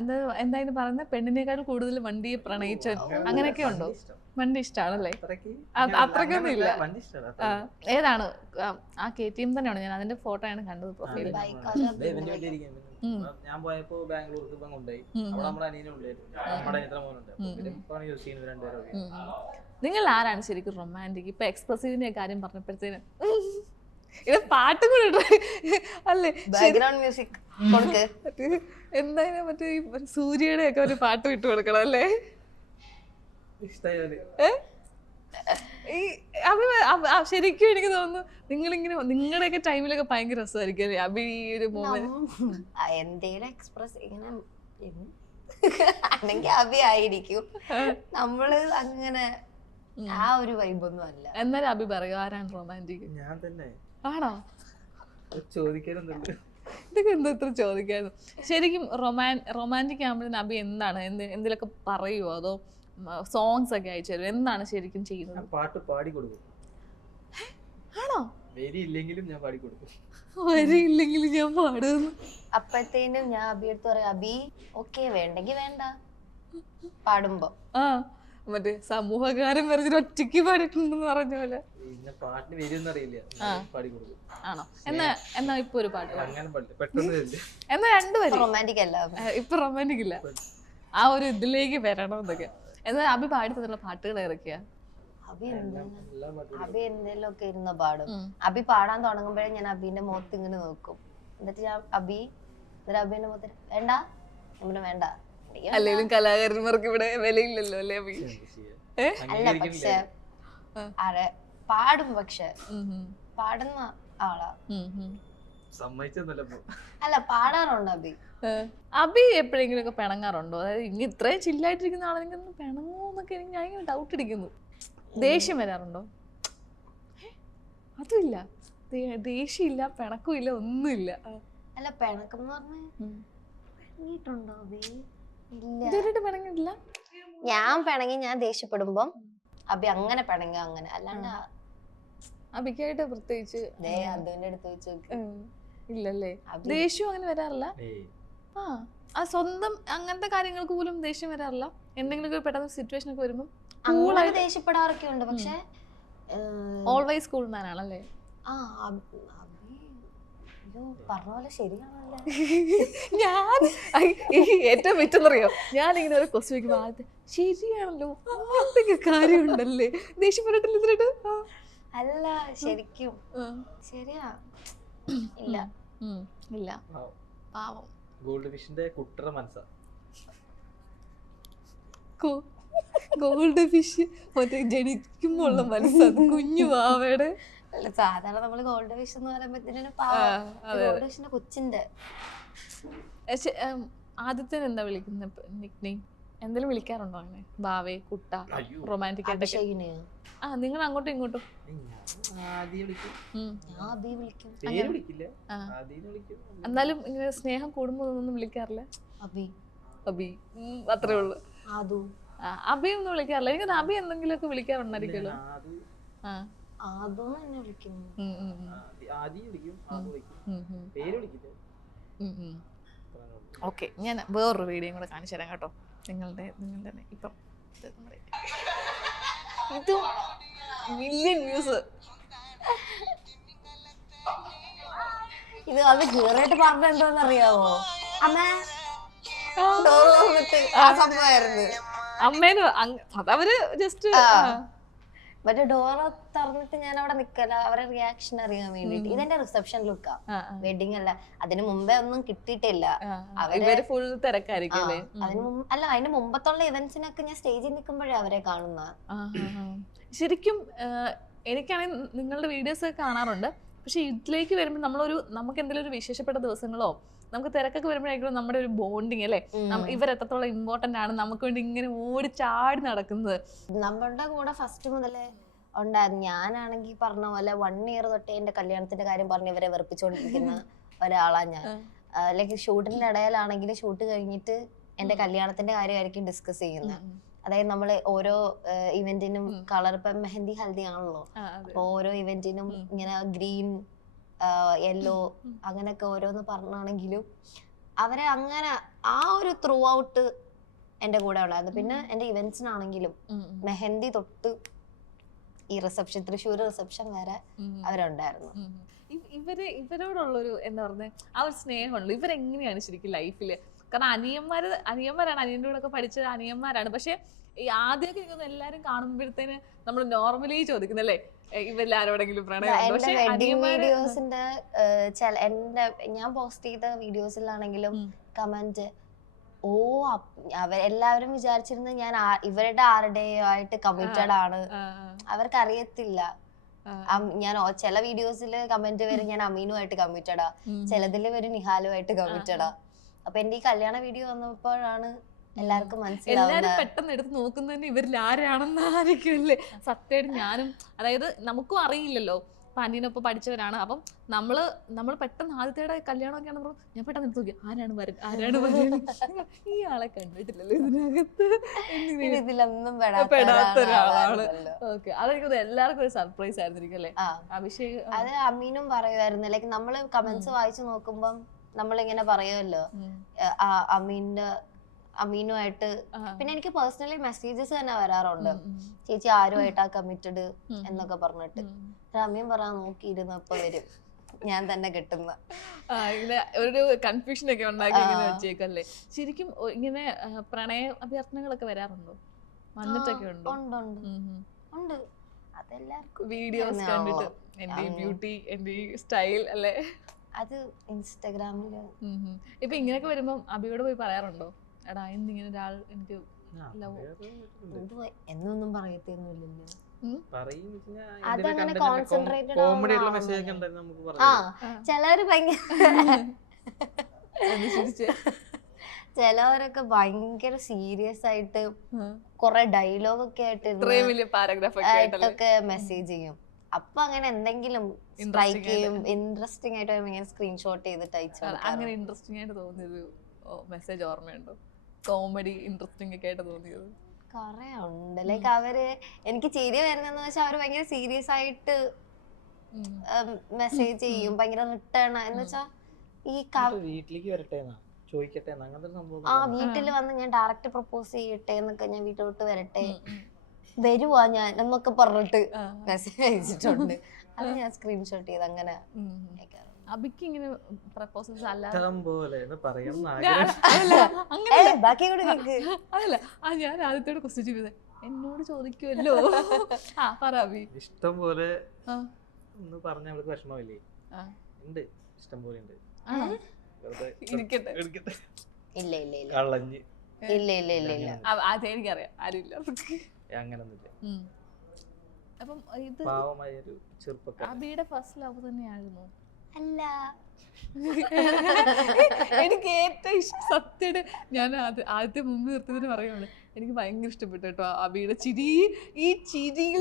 എന്തായാലും പറയുന്ന പെണ്ണിനേക്കാൾ കൂടുതൽ വണ്ടിയെ പ്രണയിച്ച അങ്ങനെയൊക്കെ ഉണ്ടോ? വണ്ടി ഇഷ്ടമാണല്ലേ? അത്രയ്ക്കൊന്നും ഇല്ല. ഏതാണ് ആ KTM തന്നെയാണ്. ഞാൻ അതിന്റെ ഫോട്ടോ ആണ് കണ്ടത് പ്രൊഫൈലിൽ. ഞാൻ പോയപ്പോ ബാംഗ്ലൂർക്ക് ഇപ്പം കൊണ്ടുപോയി. അവിടെ നമ്മുടെ അനിയനും ഉണ്ടായിരുന്നു, നമ്മുടെ അനിയത്ര മോനുണ്ട്. ഇപ്പൊ യൂസ് ചെയ്യുന്നത് രണ്ടുപേരും. നിങ്ങൾ ആരാണ് ശരിക്കും റൊമാൻറ്റിക്? ഇപ്പൊ എക്സ്പ്രസീവിന്റെ കാര്യം പറഞ്ഞപ്പോഴത്തേന് ഇത് പാട്ടും കൂടെ അല്ലേ? ബാക്ക്ഗ്രൗണ്ട് മ്യൂസിക് കൊടുക്ക്. എന്തായാലും മറ്റേ ഈ സൂര്യയുടെ ഒക്കെ ഒരു പാട്ട് വിട്ടു കൊടുക്കണം അല്ലേ? ഈ ശരിക്കും എനിക്ക് തോന്നുന്നു നിങ്ങളിങ്ങനെ നിങ്ങളുടെയൊക്കെ ടൈമിലൊക്കെ ഭയങ്കര രസമായിരിക്കും അല്ലേ അബി ഈ ഒരു മൂമെന്റ്? എന്തേലും എക്സ്പ്രസ് ഇങ്ങനെ അല്ലെങ്കിൽ അബി ആയിരിക്കും. നമ്മള് അങ്ങനെ ആ ഒരു വൈബൊന്നും അല്ല. എന്നാലും അബി പറയൂ, ആരാണ് റൊമാൻറ്റിക്? ഞാൻ തന്നെ. ആണോ? ചോദിക്കാനൊന്നുമില്ല. ഇതൊക്കെ എന്താ ഇത്ര ചോദിക്കായിരുന്നു? ശരിക്കും റൊമാൻറ്റിക് ആകുമ്പോഴത്തേന് അബി എന്താണ് എന്തിലൊക്കെ പറയുമോ അതോ സോങ്സ് ഒക്കെ അയച്ചു തരും? എന്താണ് ശരിക്കും ചെയ്യുന്നത്? പാട്ട് പാടി കൊടുക്കും. ആണോ? വരി ഇല്ലെങ്കിലും ഞാൻ പാടി കൊടുക്കും. വരി ഇല്ലെങ്കിലും ഞാൻ പാടുന്നു. അപ്പഴത്തേനും ഞാൻ അബി എടുത്ത് പറയാം, അബി ഓക്കെ വേണ്ടെങ്കി വേണ്ട പാടുമ്പോ. ആ മറ്റേ സമൂഹകാരം വരച്ചിട്ട് ഒറ്റയ്ക്ക് പാടിയിട്ടുണ്ടെന്ന് പറഞ്ഞ പോലെ. പിന്നെ പാട്ടിന് വരിയൊന്നും അറിയില്ല, പാടി കൊടുക്കും. ആണോ? എന്നാ ഇപ്പൊ ഒരു പാട്ട് അങ്ങനെ പെട്ടെന്ന് എന്നാ രണ്ടുപേരും റൊമാൻറ്റിക് അല്ല ഇപ്പൊ റൊമാൻറ്റിക് ഇല്ല, ആ ഒരു ഇതിലേക്ക് വരണം എന്നൊക്കെ. എന്നാൽ അബി പാടി തന്നിട്ടുള്ള പാട്ടുകൾ ഏതൊക്കെയാ? അബി എന്തേലും ഒക്കെ ഇരുന്ന് പാടും. അബി പാടാൻ തുടങ്ങുമ്പോഴേ ഞാൻ അബിന്റെ മുഖത്ത് ഇങ്ങനെ നോക്കും. എന്നിട്ട് ഞാൻ അബിന്റെ മുഖത്ത് വേണ്ട നമ്മള് വേണ്ട. അല്ലെങ്കിലും കലാകാരന്മാർക്ക് ഇവിടെ വിലയില്ലല്ലോ അല്ലേ അബി? അല്ല പക്ഷെ പാടും, പക്ഷെ പാടുന്ന ആളാ. അല്ല പാടാറുണ്ട് അബി. അബി എപ്പോഴെങ്കിലും ഒക്കെ പിണങ്ങാറുണ്ടോ? അതായത് ഇനി ഇത്രയും ചില്ലായിട്ടിരിക്കുന്ന ആളെങ്കിൽ പിണങ്ങുമെന്നൊക്കെ എനിക്ക് ഞാൻ ഇങ്ങനെ ഡൗട്ട് അടിക്കുന്നു. ദേഷ്യം വരാറുണ്ടോ? അതുമില്ല, ദേഷ്യമില്ല, പിണക്കമില്ല, ഒന്നുമില്ല. അല്ല പിണക്കം എന്ന് പറഞ്ഞിട്ടുണ്ടോ അബി? ഇതുവരെയായിട്ട് പിണങ്ങിയിട്ടില്ല. ഞാൻ പിണങ്ങി ഞാൻ ദേഷ്യപ്പെടുമ്പം അബി അങ്ങനെ പിണങ്ങുക, അങ്ങനെ അല്ലാണ്ട് അബിക്കായിട്ട് പ്രത്യേകിച്ച് അതിന്റെ അടുത്ത് വെച്ച് ഇല്ലല്ലേ? ദേഷ്യം അങ്ങനെ വരാറില്ല. ആ സ്വന്തം അങ്ങനത്തെ കാര്യങ്ങൾക്ക് പോലും ദേഷ്യം വരാറില്ല. എന്തെങ്കിലും പെട്ടെന്ന് സിറ്റുവേഷൻ ഒക്കെ വരുമ്പോൾ ദേഷ്യപ്പെടാറൊക്കെ ഉണ്ട്, പക്ഷെ ഓൾവേസ് കൂൾ മാൻ ആണല്ലേ? പറഞ്ഞ പോലെ ശരിയാണല്ലേ? ഞാൻ ഏറ്റവും പറ്റുന്നറിയോ, ഞാനിങ്ങനെ ഒരു ക്വസ്റ്റ്യൻ ചോദിക്കുമ്പോൾ ആദ്യത്തെ ശരിയാണല്ലോ, അങ്ങനത്തെ കാര്യമുണ്ടല്ലേ, ദേഷ്യം പറഞ്ഞിട്ടില്ല ഇതിനായിട്ട്? അല്ല ശരിക്കും ശരിയാ. ഇല്ല ഇല്ല, പാവം. ഗോൾഡ് ഫിഷിന്റെ കുട്ടറ മനസ്സാ. ഗോൾഡ് ഫിഷ് മറ്റേ ജനിക്കുമ്പോ ഉള്ള മനസ്സാണ്, കുഞ്ഞു പാവയുടെ. സാധാരണ നമ്മള് ഗോൾഡ് ഫിഷ് എന്ന് പറയുമ്പോഴത്തേനും ഗോൾഡ് ഫിഷിന്റെ കൊച്ചിന്റെ. ആദ്യത്തെ എന്താ വിളിക്കുന്ന നിക് നെയിം? എന്തെങ്കിലും വിളിക്കാറുണ്ടോ അങ്ങനെ? ബാവേ, കുട്ട, റൊമാൻറ്റിക് ആയിട്ടൊക്കെ? നിങ്ങൾ അങ്ങോട്ടും ഇങ്ങോട്ടും? എന്നാലും ഇങ്ങനെ സ്നേഹം കൂടുമ്പോ ഒന്നും വിളിക്കാറില്ല? അബി അബി അത്രേ ഉള്ളു. അബി ഒന്നും വിളിക്കാറില്ല. എനിക്ക് അബി എന്തെങ്കിലുമൊക്കെ വിളിക്കാറുണ്ടായിരിക്കുമല്ലോ. ഓക്കെ, ഞാൻ വേറൊരു വീഡിയോ കൂടെ കാണിച്ചു തരാം കേട്ടോ. നിങ്ങളുടെ ഇപ്പം ഇത് മില്യൺ വ്യൂസ്. ഇത് അത് ക്ലിയറായിട്ട് പറഞ്ഞ എന്താന്നറിയാവോ? അമ്മേന് അതവര് ജസ്റ്റ് മറ്റേ ഡോർ തുറന്നിട്ട് ഞാൻ അവിടെ നിക്കല അവരെ റിയാക്ഷൻ അറിയാൻ വേണ്ടിട്ട്. ഇതെന്റെ റിസപ്ഷൻ ലുക്കാ, വെഡിങ് അല്ല. അതിന് മുമ്പേ ഒന്നും കിട്ടിയിട്ടില്ല. ഇവര് ഫുൾ തിരക്കായിരിക്കും അല്ലേ? അല്ല, അതിന് മുമ്പത്തുള്ള ഇവന്റ്സിനൊക്കെ ഞാൻ സ്റ്റേജിൽ നിൽക്കുമ്പോഴേ അവരെ കാണുന്ന. ശരിക്കും എനിക്കാണെങ്കിൽ നിങ്ങളുടെ വീഡിയോസ് ഒക്കെ കാണാറുണ്ട്. പക്ഷെ ഇതിലേക്ക് വരുമ്പോൾ നമുക്ക് എന്തെങ്കിലും ഒരു വിശേഷപ്പെട്ട ദിവസങ്ങളോ നമുക്ക് തിരക്കൊക്കെ വരുമ്പോഴായിരിക്കും നമ്മുടെ ഒരു ബോണ്ടിങ് അല്ലേ, ഇവർ എത്രത്തോളം ഇമ്പോർട്ടന്റ് ആണ് നമുക്ക് വേണ്ടി ഇങ്ങനെ ഓടി ചാടി നടക്കുന്നത്. നമ്മളുടെ കൂടെ ഫസ്റ്റ് മുതലേ ഉണ്ടായിരുന്നു. ഞാനാണെങ്കിൽ പറഞ്ഞ പോലെ 1 ഇയർ തൊട്ടേ എന്റെ കല്യാണത്തിന്റെ കാര്യം പറഞ്ഞ് ഇവരെ വെറുപ്പിച്ചുകൊണ്ടിരിക്കുന്ന ഒരാളാ ഞാൻ. ലൈക്ക് ഷൂട്ടിന്റെ ഇടയിലാണെങ്കിലും ഷൂട്ട് കഴിഞ്ഞിട്ട് എന്റെ കല്യാണത്തിന്റെ കാര്യമായിരിക്കും ഡിസ്കസ് ചെയ്യുന്നത്. അതായത് നമ്മള് ഓരോ ഇവന്റിനും കളർ, ഇപ്പൊ മെഹന്തി ഹൽദി ആണല്ലോ, അപ്പൊ ഓരോ ഇവന്റിനും ഇങ്ങനെ ഗ്രീൻ, യെല്ലോ അങ്ങനെയൊക്കെ ഓരോന്ന് പറഞ്ഞാണെങ്കിലും അവരെ അങ്ങനെ ആ ഒരു ത്രൂ ഔട്ട് എന്റെ കൂടെ ഉണ്ടായിരുന്നു. പിന്നെ എന്റെ ഇവന്റ്സിനാണെങ്കിലും മെഹന്തി തൊട്ട് ഈ റിസപ്ഷൻ, തൃശ്ശൂർ റിസപ്ഷൻ വരെ അവരുണ്ടായിരുന്നു. ഇവരോടുള്ളൊരു എന്താ പറഞ്ഞ ആ ഒരു സ്നേഹമുള്ളൂ. ഇവരെങ്ങനെയാണ് ശരിക്കും ലൈഫില്? കാരണം അനിയന്മാരാണ്, അനിയൻ്റെ കൂടെ ഒക്കെ പഠിച്ച അനിയന്മാരാണ്. പക്ഷെ ഈ ആദ്യമൊക്കെ എനിക്ക് എല്ലാരും കാണുമ്പോഴത്തേന് നമ്മൾ നോർമലി ചോദിക്കുന്നല്ലേ ഇവരെല്ലാരോടെങ്കിലും പ്രണയം. പക്ഷെ വീഡിയോസിന്റെ ഞാൻ പോസ്റ്റ് ചെയ്ത വീഡിയോസിലാണെങ്കിലും കമന്റ്, ഓ എല്ലാവരും വിചാരിച്ചിരുന്നത് ഞാൻ ഇവരുടെ ആരുടെയോ ആയിട്ട് കമ്മിറ്റഡ് ആണ്, അവർക്ക് അറിയത്തില്ല. ഞാൻ ചില വീഡിയോസില് കമന്റ് വരും ഞാൻ അമീനുമായിട്ട് കമ്മിറ്റഡാ, ചിലതില് വരും നിഹാലുമായിട്ട് കമ്മിറ്റഡാ. അപ്പൊ എന്റെ ഈ കല്യാണ വീഡിയോ വന്നപ്പോഴാണ് എല്ലാവർക്കും എല്ലാരും പെട്ടെന്ന് എടുത്ത് നോക്കുന്നതന്നെ ഇവരിൽ ആരാണെന്നായിരിക്കും അല്ലേ? സത്യമായിട്ട് ഞാനും, അതായത് നമുക്കും അറിയില്ലല്ലോ, അപ്പൊ അനിയനൊപ്പം പഠിച്ചവരാണ്. അപ്പം നമ്മള് പെട്ടെന്ന് ആദ്യത്തെ കല്യാണമൊക്കെ ആണെന്ന് പറഞ്ഞു ഞാൻ പെട്ടെന്ന് എടുത്ത് നോക്കി ആരാണ് വരൻ ഈ ആളെ കണ്ടിട്ടില്ലല്ലോ ഇതിനകത്ത്, ഇതിലൊന്നും പെടാത്ത ഒരാളാണ്. ഓക്കെ, അതൊക്കെ എല്ലാവർക്കും ഒരു സർപ്രൈസ് ആയിരുന്നിരിക്കും അല്ലേ? അഭിഷേക് അത് അമീനും പറയുമായിരുന്നു. ലൈക്ക് നമ്മള് കമന്റ്സ് വായിച്ചു നോക്കുമ്പം നമ്മളിങ്ങനെ പറയുമല്ലോ അമീനുമായിട്ട്. പിന്നെ എനിക്ക് പേഴ്സണലി മെസ്സേജസ് തന്നെ വരാറുണ്ട്, ചേച്ചി ആരുമായിട്ടാ കമ്മിറ്റഡ് എന്നൊക്കെ പറഞ്ഞിട്ട്. അമീൻ പറയാൻ നോക്കിയിരുന്നപ്പോ വരും ഞാൻ തന്നെ കിട്ടുന്ന ഇങ്ങനെ ഒരു കൺഫ്യൂഷൻ ഒക്കെ ഉണ്ടാക്കി ഇങ്ങനെ വെച്ചേക്കല്ലേ. ശരിക്കും ഇങ്ങനെ പ്രണയ അഭ്യർത്ഥനകളൊക്കെ വരാറുണ്ടോ? വന്നിട്ടൊക്കെ ഉണ്ടോ? ഉണ്ട്. അതെല്ലാവർക്കും വീഡിയോസ് കണ്ടിട്ട് എന്റെ ബ്യൂട്ടി, എന്റെ സ്റ്റൈൽ അല്ലേ, അത് ഇൻസ്റ്റഗ്രാമില്. ഇപ്പൊ ഇങ്ങനെയൊക്കെ വരുമ്പോ അബിയോട് പോയി പറയാറുണ്ടോ, എടാ എന്തിങ്ങനെ ഒരാൾ എനിക്ക് എന്നൊന്നും പറയത്തൊന്നുമില്ലല്ലോ? അതങ്ങനെ കോൺസെൻട്രേറ്റഡ് ചിലവര് ചിലവരൊക്കെ ഭയങ്കര സീരിയസ് ആയിട്ട് കൊറേ ഡയലോഗ് ഒക്കെ ആയിട്ടൊക്കെ മെസ്സേജ് ചെയ്യും. അപ്പൊ അങ്ങനെ എന്തെങ്കിലും സ്ട്രൈക്ക് ചെയ്യും, ഇൻട്രസ്റ്റിംഗ് ആയിട്ട് ഇങ്ങനെ സ്ക്രീൻഷോട്ട് ചെയ്തിട്ട് അയച്ചു. അങ്ങനെ ഇൻട്രസ്റ്റിംഗ് ആയിട്ട് തോന്നിയത് മെസ്സേജ് ഓർമ്മയുണ്ടോ? കോമഡി ഇൻട്രസ്റ്റിംഗ് ഒക്കെ ആയിട്ട് തോന്നിയത് കൊറേ ഉണ്ട്. ലൈക്ക് അവര് എനിക്ക് ചിരി വരുന്നതെന്ന് വെച്ചാൽ അവര് ഭയങ്കര സീരിയസ് ആയിട്ട് മെസ്സേജ് ചെയ്യും, ഭയങ്കര റിട്ടേൺ എന്ന് വെച്ചാ ഈ വീട്ടിലേക്ക് വരട്ടെ ചോദിക്കട്ടെ അങ്ങനത്തെ സംഭവം. വീട്ടിൽ വന്ന് ഞാൻ ഡയറക്റ്റ് പ്രപ്പോസ് ചെയ്യട്ടെ എന്നൊക്കെ, ഞാൻ വീട്ടിലോട്ട് വരട്ടെ, വരുവാ ഞാൻ എന്നൊക്കെ പറഞ്ഞിട്ട് മെസ്സേജ് അയച്ചിട്ടുണ്ട്. അത് ഞാൻ സ്ക്രീൻഷോട്ട് ചെയ്ത് അങ്ങനെ. അബിക്ക് ഇങ്ങനെ പ്രപ്പോസൽസ് അതല്ല ഞാൻ ആദ്യത്തോട് ക്വസ്റ്റ്യൻ ചെയ്തത് എന്നോട് ചോദിക്കുമല്ലോ. പറ അബി. ഇഷ്ടം പോലെ ഒന്ന് പറഞ്ഞ അവൾക്ക് വിഷമമില്ലേ? ഉണ്ട്, ഇഷ്ടം പോലെ ഉണ്ട്. ഇല്ല ഇല്ല ഇല്ല കള്ളഞ്ഞ് ഇല്ല ഇല്ല ഇല്ല ഇല്ല അതെനിക്കറിയാം, ആരുമില്ല അങ്ങനൊന്നുമില്ല. അപ്പം ഇത് പാവമായൊരു ചെറുപ്പക്കാരൻ. അബിയുടെ ഫസ്റ്റ് ലവ് തന്നെയായിരുന്നു? അല്ല, എനിക്ക് ഏറ്റവും സത്യയുടെ ഞാൻ ആദ്യത്തെ മുമ്പ് നിർത്തുന്നതിന് പറയുകയാണ്, എനിക്ക് ഭയങ്കര ഇഷ്ടപ്പെട്ടു കേട്ടോ അബിയുടെ ചിരി. ഈ ചിരിയിൽ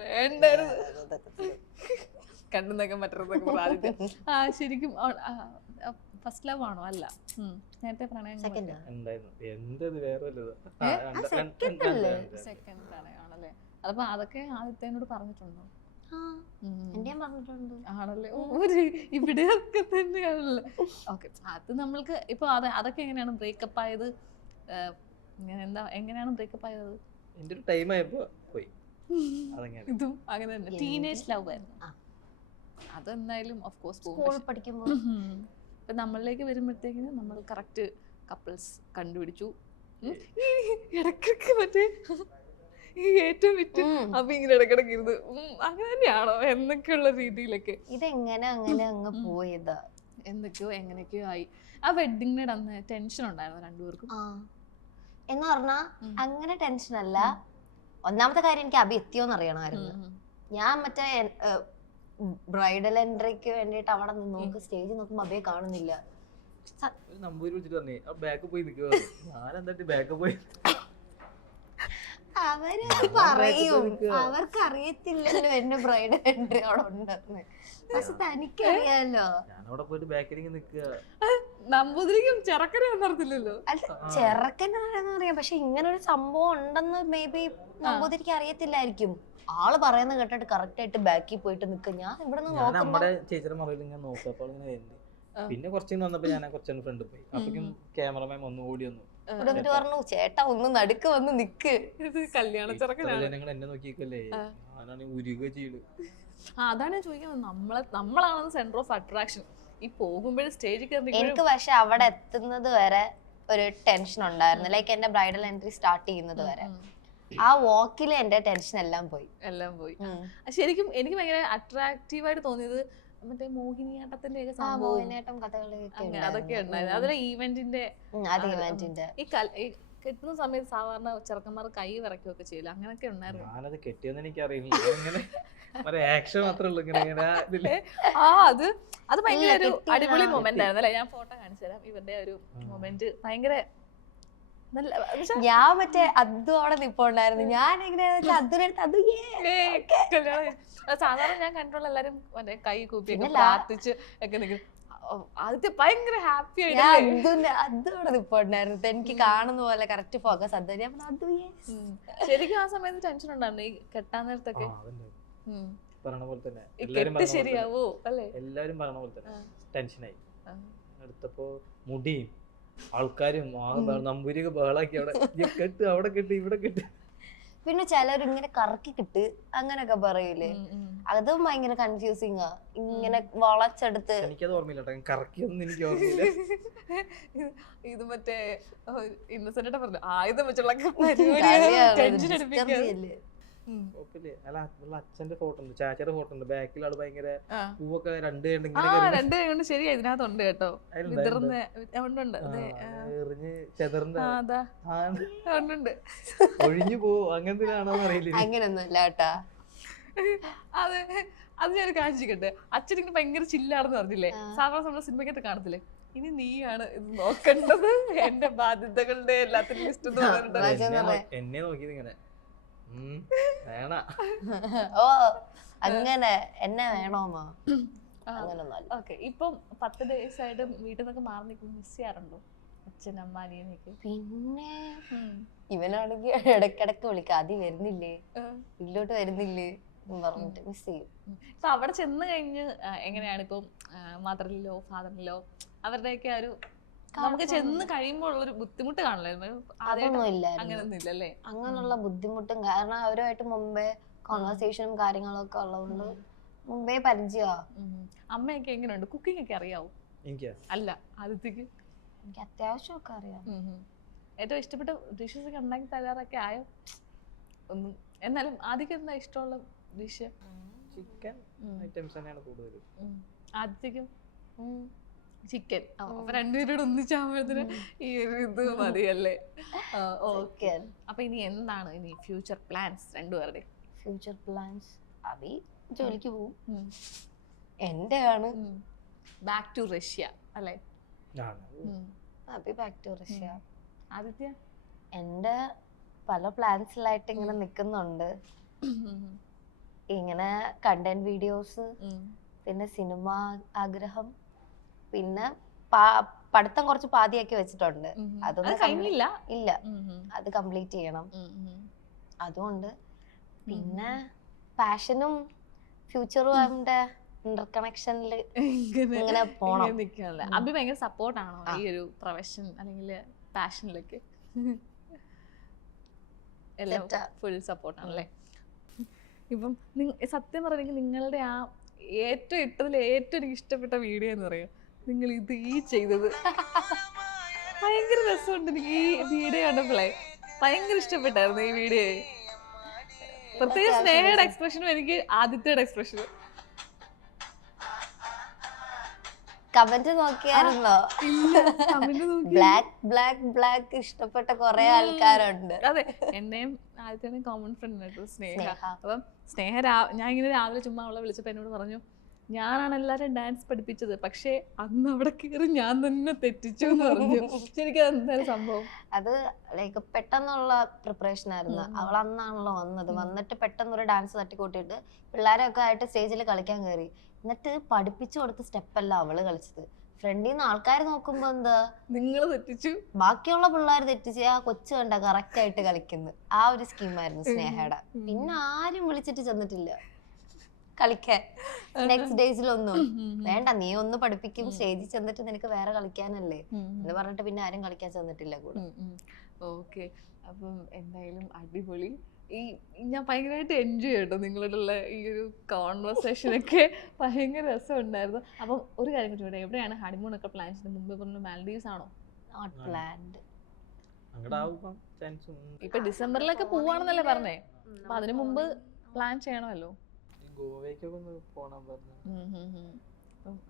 വേണ്ടായിരുന്നു കണ്ണുന്നൊക്കെ മറ്റൊക്കെ ആദ്യത്തെ. ശരിക്കും ഫസ്റ്റ് ലവ് ആണോ? അല്ല, നേരത്തെ പ്രണയം സെക്കൻഡ് പ്രണയമാണല്ലേ? അപ്പൊ അതൊക്കെ ആദ്യത്തേനോട് പറഞ്ഞിട്ടുണ്ടോ? ആണല്ലേ? ഇവിടെയൊക്കെ തന്നെയാണല്ലേ? ഓക്കെ, അത് നമ്മൾക്ക് ഇപ്പൊ അതൊക്കെ എങ്ങനെയാണ് ബ്രേക്കപ്പ് ആയത്? എങ്ങനെയാണ് ബ്രേക്കപ്പ് ആയത്? എന്റെ ഒരു ടൈം ആയപ്പോ പോയി. ഇതും അങ്ങനെ തന്നെ ടീനേജ് ലവ് ആയിരുന്നു. അതെന്തായാലും ഓഫ് കോഴ്സ് സ്കൂൾ പഠിക്കുമ്പോൾ. ഇപ്പൊ നമ്മളിലേക്ക് വരുമ്പോഴത്തേക്കിന് നമ്മൾ കറക്റ്റ് കപ്പിൾസ് കണ്ടുപിടിച്ചു. ഇടയ്ക്കൊക്കെ മറ്റേ ഏറ്റവും വിറ്റ് അപ്പൊ ഇങ്ങനെ ഇടക്കിടക്ക് ഇരുന്ന് അങ്ങനെ തന്നെയാണോ എന്നൊക്കെയുള്ള രീതിയിലൊക്കെ ഇതെങ്ങനെ അങ്ങനെ അങ്ങ് പോയതാ. എന്തൊക്കെയോ എങ്ങനെയൊക്കെയോ ആയി. ആ വെഡിങ്ങിനിടെ അന്ന് ടെൻഷൻ ഉണ്ടായിരുന്നു രണ്ടുപേർക്കും. എന്ന് പറഞ്ഞാ അങ്ങനെ ടെൻഷൻ അല്ല. ഒന്നാമത്തെ കാര്യം എനിക്ക് അഭി എത്തിയോന്ന് അറിയണമായിരുന്നു. ഞാൻ മറ്റേ ബ്രൈഡൽ എൻട്രിക്ക് വേണ്ടിട്ട് അവിടെ നിന്ന് നോക്ക് സ്റ്റേജിൽ നോക്കുമ്പോ അഭയെ കാണുന്നില്ല. നമ്പൂരി വിളിച്ചിട്ട് പറഞ്ഞേ ബാക്ക് പോയി നിൽക്കുക. ഞാൻ എന്താ ബാക്ക് പോയി അവര് പറയും അവർക്ക് അറിയത്തില്ലല്ലോ എന്റെ ബ്രൈഡൽ എൻട്രി അവിടെ ഉണ്ടെന്ന്. പക്ഷെ തനിക്കറിയാലോ. ഞാനവിടെ പോയിട്ട് ബാക്കിലേക്ക് നിൽക്കുക. നമ്പൂതിരിക്കും ചെറുക്കനെ ഒന്നറിയില്ലല്ലോ. അല്ല ചെറുക്കനാണെന്ന് അറിയാം, പക്ഷെ ഇങ്ങനെ ഒരു സംഭവം ഉണ്ടെന്ന് മേ ബി നമ്പൂതിരിക്ക് അറിയത്തില്ലായിരിക്കും. ആള് പറയുന്ന കേട്ടിട്ട് കറക്റ്റ് ആയിട്ട് ബാക്കിൽ പോയിട്ട് നിൽക്കുക. ഞാൻ ഇവിടെ നിന്ന് നോക്കുമ്പോ നമ്മുടെ ചേച്ചിയുടെ മറയിൽ ഇങ്ങനെ നോക്കുക. അപ്പോൾ ഇങ്ങനെ വരുന്നുണ്ട്. പിന്നെ കുറച്ചു വന്നപ്പോ ഞാൻ കുറച്ചു ഫ്രണ്ട് പോയി. അപ്പോഴേക്കും ക്യാമറമാൻ ഒന്ന് ഓടി വന്നു. ഇവിടെ എന്നിട്ട് പറഞ്ഞു ചേട്ടാ ഒന്ന് നടുക്ക് വന്ന് നിക്ക്. ഇത് കല്യാണ ചെറുക്കനാണ്. ജനങ്ങൾ എന്നെ നോക്കിക്കല്ലേ, ഞാനാണ് ഉരുക ചെയ്ത്. അതാണ് ചോദിക്കുന്നത്. നമ്മളാണ് സെന്റർ ഓഫ് അട്രാക്ഷൻ. ഈ പോകുമ്പോഴും സ്റ്റേജിൽ എനിക്ക് പക്ഷെ അവിടെ എത്തുന്നത് വരെ ഒരു ടെൻഷൻ ഉണ്ടായിരുന്നു. ലൈക്ക് എന്റെ ബ്രൈഡൽ എൻട്രി സ്റ്റാർട്ട് ചെയ്യുന്നത് വരെ ആ വാക്കിൽ എന്റെ ടെൻഷൻ എല്ലാം പോയി. ശരിക്കും എനിക്ക് ഭയങ്കര അട്രാക്റ്റീവായിട്ട് തോന്നിയത് മറ്റേ മോഹിനിയാട്ടത്തിന്റെ ഒക്കെ മോഹിനിയാട്ടം കഥകളൊക്കെ അതൊക്കെ ഉണ്ടായിരുന്നു. അതിലെ ഈവെന്റിന്റെ ഈ കെട്ടുന്ന സമയത്ത് സാധാരണ ചെറുക്കന്മാർ കൈ വിറയ്ക്കുകയൊക്കെ ചെയ്യില്ല, അങ്ങനെയൊക്കെ ഉണ്ടായിരുന്നു. ഞാനത് കെട്ടിയെന്ന് എനിക്ക് അറിയില്ല. ആക്ഷൻ മാത്രമേ ഉള്ളൂ. അത് ഭയങ്കര ഒരു അടിപൊളി മൊമെന്റ് ആയിരുന്നു അല്ലെ. ഞാൻ ഫോട്ടോ കാണിച്ചു തരാം. ഇവരുടെ ഒരു മൊമെന്റ് ഭയങ്കര ഞാൻ മറ്റേ അദ്ദു അവിടെ നിപ്പോണ്ടായിരുന്നു. ഞാൻ സാധാരണ ഞാൻ കണ്ടിട്ടുള്ള എല്ലാരും മറ്റേ കൈ കൂപ്പിയൊക്കെ പ്രാർത്ഥിച്ച് ഒക്കെ നിൽക്കും. ആദ്യത്തെ ഭയങ്കര ഹാപ്പി ആയിട്ട് അദ്ദു അവിടെ നിപ്പോണ്ടായിരുന്നു. എനിക്ക് കാണുന്ന പോലെ കറക്റ്റ് ഫോക്കസ് അദ്ദു. ശരിക്കും ആ സമയത്ത് ടെൻഷൻ ഉണ്ടായിരുന്നു ഈ കെട്ടാൻ നേരത്തൊക്കെ. ശരിയാവോ അല്ലേ എല്ലാരും പറഞ്ഞ പോലെ തന്നെ ടെൻഷനായി. അടുത്തപ്പോ മുടിയും ആൾക്കാരും നമ്പൂരിയൊക്കെ ബഹളാക്കി. അവിടെ കെട്ട് അവിടെ കെട്ട് ഇവിടെ കെട്ട്. പിന്നെ ചിലർ ഇങ്ങനെ കറക്കി കിട്ട് അങ്ങനൊക്കെ പറയൂലേ, അതും ഭയങ്കര കൺഫ്യൂസിങ്. ഇങ്ങനെ വളച്ചെടുത്ത് എനിക്കത് ഓർമ്മയില്ല. കറക്കിയൊന്നും എനിക്ക് ഓർമ്മയില്ല. ഇത് മറ്റേ ഇന്നസെന്റ് പറഞ്ഞു ആയുധം വെച്ചുള്ള അച്ഛന്റെ ഫോട്ടോ ഉണ്ട്, ചാച്ചയുടെ ഫോട്ടോ ഉണ്ട്. ബാക്കിൽ ആള് ഭയങ്കര പൂവൊക്കെ രണ്ട് കൊണ്ട് ശരിയാ ഇതിനകത്തുണ്ട് കേട്ടോ. ഒഴിഞ്ഞു പോവോ അങ്ങനത്തിനാണോ അറിയില്ല. അങ്ങനൊന്നുമല്ല കേട്ടാ. അതെ, അത് ഞാൻ കാണിച്ചിട്ടെ. അച്ഛൻ ഇങ്ങനെ ഭയങ്കര ചില്ലാണെന്ന് പറഞ്ഞില്ലേ, സാധാരണ നമ്മുടെ സിനിമയ്ക്കകത്ത് കാണത്തില്ലേ. ഇനി നീയാണ് ഇത് നോക്കേണ്ടത്, എന്റെ ബാധ്യതകളുടെ എല്ലാത്തിനും ലിസ്റ്റ് എന്നെ നോക്കിയത് ഇങ്ങനെ ഓ അങ്ങനെ എന്നെ വേണോന്നോ അങ്ങനൊന്നും. ഓക്കെ, ഇപ്പം 10 days ആയിട്ട് വീട്ടിൽ നിന്നൊക്കെ മാറി നിൽക്കും. മിസ് ചെയ്യാറുണ്ടോ അച്ഛൻ അമ്മ അനിയനെയൊക്കെ? പിന്നെ ഇവനാണെങ്കിൽ ഇടക്കിടക്ക് വിളിക്കാം, ആദ്യം വരുന്നില്ലേ വീട്ടിലോട്ട് വരുന്നില്ലേ പറഞ്ഞിട്ട് മിസ് ചെയ്യും. ഇപ്പൊ അവിടെ ചെന്ന് കഴിഞ്ഞ് എങ്ങനെയാണ് ഇപ്പം മദറിലോ ഫാദറിലോ അവരുടെയൊക്കെ ഒരു നമുക്ക് ചെന്ന് കഴിയുമ്പോൾ ഉള്ളൊരു ബുദ്ധിമുട്ട് കാണില്ലായിരുന്നു? അങ്ങനൊന്നും ഇല്ലല്ലേ? അങ്ങനെയുള്ള ബുദ്ധിമുട്ടും കാരണം അവരുമായിട്ട് മുമ്പേ കോൺവെർസേഷനും കാര്യങ്ങളൊക്കെ ഉള്ളതുകൊണ്ട് മുമ്പേ പരിചയമാ. അമ്മയൊക്കെ എങ്ങനെയുണ്ട്? കുക്കിംഗ് ഒക്കെ അറിയാവോ? അല്ല ആദിത്യക്ക് എനിക്ക് അത്യാവശ്യമൊക്കെ അറിയാം. ഏറ്റവും ഇഷ്ടപ്പെട്ട ഡിഷസ് ഒക്കെ ഉണ്ടാക്കി തരാറൊക്കെ ആയോ? ഒന്നും. എന്നാലും ആദ്യം എന്താ ഇഷ്ടമുള്ള ഡിഷ്? ചിക്കൻ ഐറ്റംസ് തന്നെയാണ് കൂടുതൽ. ആദ്യത്തേക്കും ചിക്കൻ. അപ്പൊ രണ്ടുപേരോട് ഒന്നിച്ചാകുമ്പോഴത്തിന് ഈ ഇത് മതിയല്ലേ? ഓക്കെ. അപ്പൊ ഇനി എന്താണ് ഇനി ഫ്യൂച്ചർ പ്ലാൻസ് രണ്ടുപേരുടെ? ഫ്യൂച്ചർ പ്ലാൻസ് അഭി ജോലിക്ക് പോവും. എന്റെ ആണ് ബാക്ക് ടു റഷ്യ അല്ലേ? അഭി ബാക്ക് ടു റഷ്യ. ആദിത്യ? എന്റെ പല പ്ലാൻസിലായിട്ട് ഇങ്ങനെ നിക്കുന്നുണ്ട്. ഇങ്ങനെ കണ്ടന്റ് വീഡിയോസ്, പിന്നെ സിനിമ ആഗ്രഹം, പിന്നെ പഠിത്തം കുറച്ച് പാതിയാക്കി വെച്ചിട്ടുണ്ട്. അതൊന്നും ഇല്ല, അത് കംപ്ലീറ്റ് ചെയ്യണം. അതുകൊണ്ട് പിന്നെ പാഷനും ഫ്യൂച്ചറും അവന്റെ ഇന്റർ കണക്ഷനിൽ ഇങ്ങനെ പോണം. അഭി ഭയങ്കര സപ്പോർട്ടാണോ ഈ ഒരു പ്രൊഫഷൻ അല്ലെങ്കിൽ പാഷനിലൊക്കെ? എല്ലാം ഫുൾ സപ്പോർട്ടാണല്ലേ? ഇപ്പം സത്യം പറഞ്ഞെങ്കിൽ നിങ്ങളുടെ ആ ഏറ്റവും ഇട്ടതിൽ ഏറ്റവും എനിക്ക് ഇഷ്ടപ്പെട്ട വീഡിയോ എന്ന് പറയാം, നിങ്ങൾ ഇത് ചെയ്തത് ഭയങ്കര രസമുണ്ട്. എനിക്ക് ഈ വീഡിയോ കണ്ടപ്പോഴേ ഭയങ്കര ഇഷ്ടപ്പെട്ടായിരുന്നു ഈ വീഡിയോ. പ്രത്യേകിച്ച് സ്നേഹയുടെ എക്സ്പ്രഷനും എനിക്ക് ആദിത്യയുടെ എക്സ്പ്രഷനും. കമന്റ് നോക്കിയായിരുന്നോ? ബ്ലാക്ക് ബ്ലാക്ക് ബ്ലാക്ക് ഇഷ്ടപ്പെട്ട കുറെ ആൾക്കാരുണ്ട്. അതെ, എന്റെയും ആദ്യത്തെ കോമൺ ഫ്രണ്ട് ആയിട്ട് സ്നേഹ. അപ്പം സ്നേഹ ഞാൻ ഇങ്ങനെ രാവിലെ ചുമ്മാ അവളെ വിളിച്ചപ്പോൾ എന്നോട് പറഞ്ഞു, ഞാനാണ് എല്ലാവരും ഡാൻസ് പഠിപ്പിച്ചത്, പക്ഷെ അന്ന് അവിടെ കയറി ഞാൻ തന്നെ തെറ്റിച്ചു എന്ന് പറഞ്ഞു. ശരിക്കും എന്തായാലും സംഭവം അത് ലൈക്ക് പെട്ടെന്നുള്ള പ്രിപ്പറേഷൻ ആയിരുന്നു. അവൾ അന്നാണല്ലോ വന്നത്. വന്നിട്ട് പെട്ടെന്ന് ഒരു ഡാൻസ് തട്ടിക്കൂട്ടിയിട്ട് പിള്ളേരൊക്കെ ആയിട്ട് സ്റ്റേജിൽ കളിക്കാൻ കയറി. എന്നിട്ട് പഠിപ്പിച്ചു കൊടുത്ത സ്റ്റെപ്പല്ല അവള് കളിച്ചത്. ഫ്രണ്ടിൽ നിന്ന് ആൾക്കാർ നോക്കുമ്പോ എന്താ നിങ്ങൾ തെറ്റിച്ചു, ബാക്കിയുള്ള പിള്ളേർ തെറ്റിച്ച് ആ കൊച്ചു കണ്ട കറക്റ്റ് ആയിട്ട് കളിക്കുന്നു. ആ ഒരു സ്കീമായിരുന്നു സ്നേഹയുടെ. പിന്നെ ആരും വിളിച്ചിട്ട് ചെന്നിട്ടില്ല കളിക്കാൻ. നെക്സ്റ്റ് ഡേയ്സിലൊന്നും വേണ്ട, നീ ഒന്ന് പഠിപ്പിക്കും, സ്റ്റേജിൽ ചെന്നിട്ട് നിനക്ക് വേറെ കളിക്കാനല്ലേ എന്ന് പറഞ്ഞിട്ട് പിന്നെ ആരും കളിക്കാൻ ചെന്നിട്ടില്ല കൂടെ. ഓക്കെ. അപ്പം എന്തായാലും അടിപൊളി. ഞാൻ ഭയങ്കരമായിട്ട് എൻജോയ് ചെയ്യട്ടോ നിങ്ങളോടുള്ള ഈ ഒരു കോൺവെർസേഷനൊക്കെ. ഭയങ്കര രസമുണ്ടായിരുന്നു. അപ്പം ഒരു കാര്യം ചോദിച്ചോട്ടെ, എവിടെയാണ് ഹണിമൂൺ ഒക്കെ പ്ലാൻ ചെയ്തത്? മുമ്പ് പറഞ്ഞ മാൽഡീവ്സ് ആണോ? Not planned. ഇപ്പൊ ഡിസംബറിലൊക്കെ പോവാണെന്നല്ലേ പറഞ്ഞേ? അപ്പൊ അതിനു മുമ്പ് പ്ലാൻ ചെയ്യണമല്ലോ.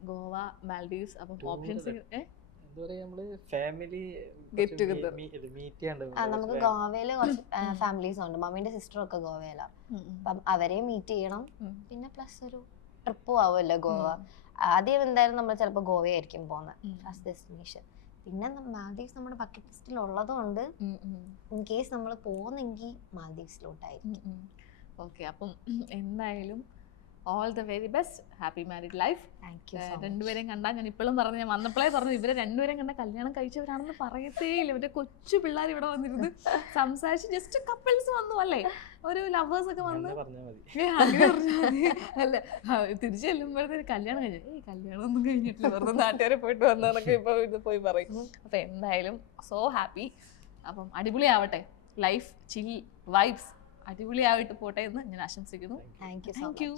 ഗോവ, മാൽഡീവ്സ്. അപ്പം ഓപ്ഷൻസ് നമുക്ക് ഗോവയില് കുറച്ച് ഫാമിലീസ് ഉണ്ട്. മമ്മീന്റെ സിസ്റ്റർ ഒക്കെ ഗോവയിലാണ്. അപ്പം അവരെ മീറ്റ് ചെയ്യണം. പിന്നെ പ്ലസ് ഒരു ട്രിപ്പും ആവുമല്ലോ ഗോവ. ആദ്യം എന്തായാലും നമ്മൾ ചിലപ്പോൾ ഗോവയായിരിക്കും പോകുന്നത് ഫസ്റ്റ് ഡെസ്റ്റിനേഷൻ. പിന്നെ മാൽഡീവ്സ് നമ്മുടെ ബക്കറ്റ് ലിസ്റ്റിൽ ഉള്ളതുകൊണ്ട് ഇൻ കേസ് നമ്മൾ പോകുന്നെങ്കിൽ മാൽഡീവ്സിലോട്ടായിരിക്കും. ഓക്കെ. അപ്പം എന്തായാലും all the very best. Happy married life. രണ്ടുപേരെയും കണ്ടാൽ, ഞാൻ ഇപ്പോഴും പറഞ്ഞു, ഞാൻ വന്നപ്പോഴേ പറഞ്ഞു, ഇവരെ രണ്ടുപേരെയും കണ്ട കല്യാണം കഴിച്ചവരാണെന്ന് പറയത്തേ ഇല്ല. ഇവരുടെ കൊച്ചു പിള്ളേർ ഇവിടെ വന്നിരുന്ന് സംസാരിച്ച് ജസ്റ്റ് കപ്പിൾസ് വന്നു അല്ലേ, ഒരു ലവേഴ്സ് ഒക്കെ വന്ന് അങ്ങനെ പറഞ്ഞാൽ അല്ല, തിരിച്ചു ചെല്ലുമ്പോഴത്തേക്ക് കല്യാണം കഴിഞ്ഞു. കല്യാണം ഒന്നും കഴിഞ്ഞിട്ടില്ല, വെറുതെ നാട്ടുകാരെ പോയിട്ട് വന്നതൊക്കെ ഇപ്പൊ ഇത് പോയി പറയും. അപ്പൊ എന്തായാലും സോ ഹാപ്പി. അപ്പം അടിപൊളിയാവട്ടെ ലൈഫ്, ചിൽ വൈബ്സ് അടിപൊളിയായിട്ട് പോട്ടെ എന്ന് ഞാൻ ആശംസിക്കുന്നു. Thank you.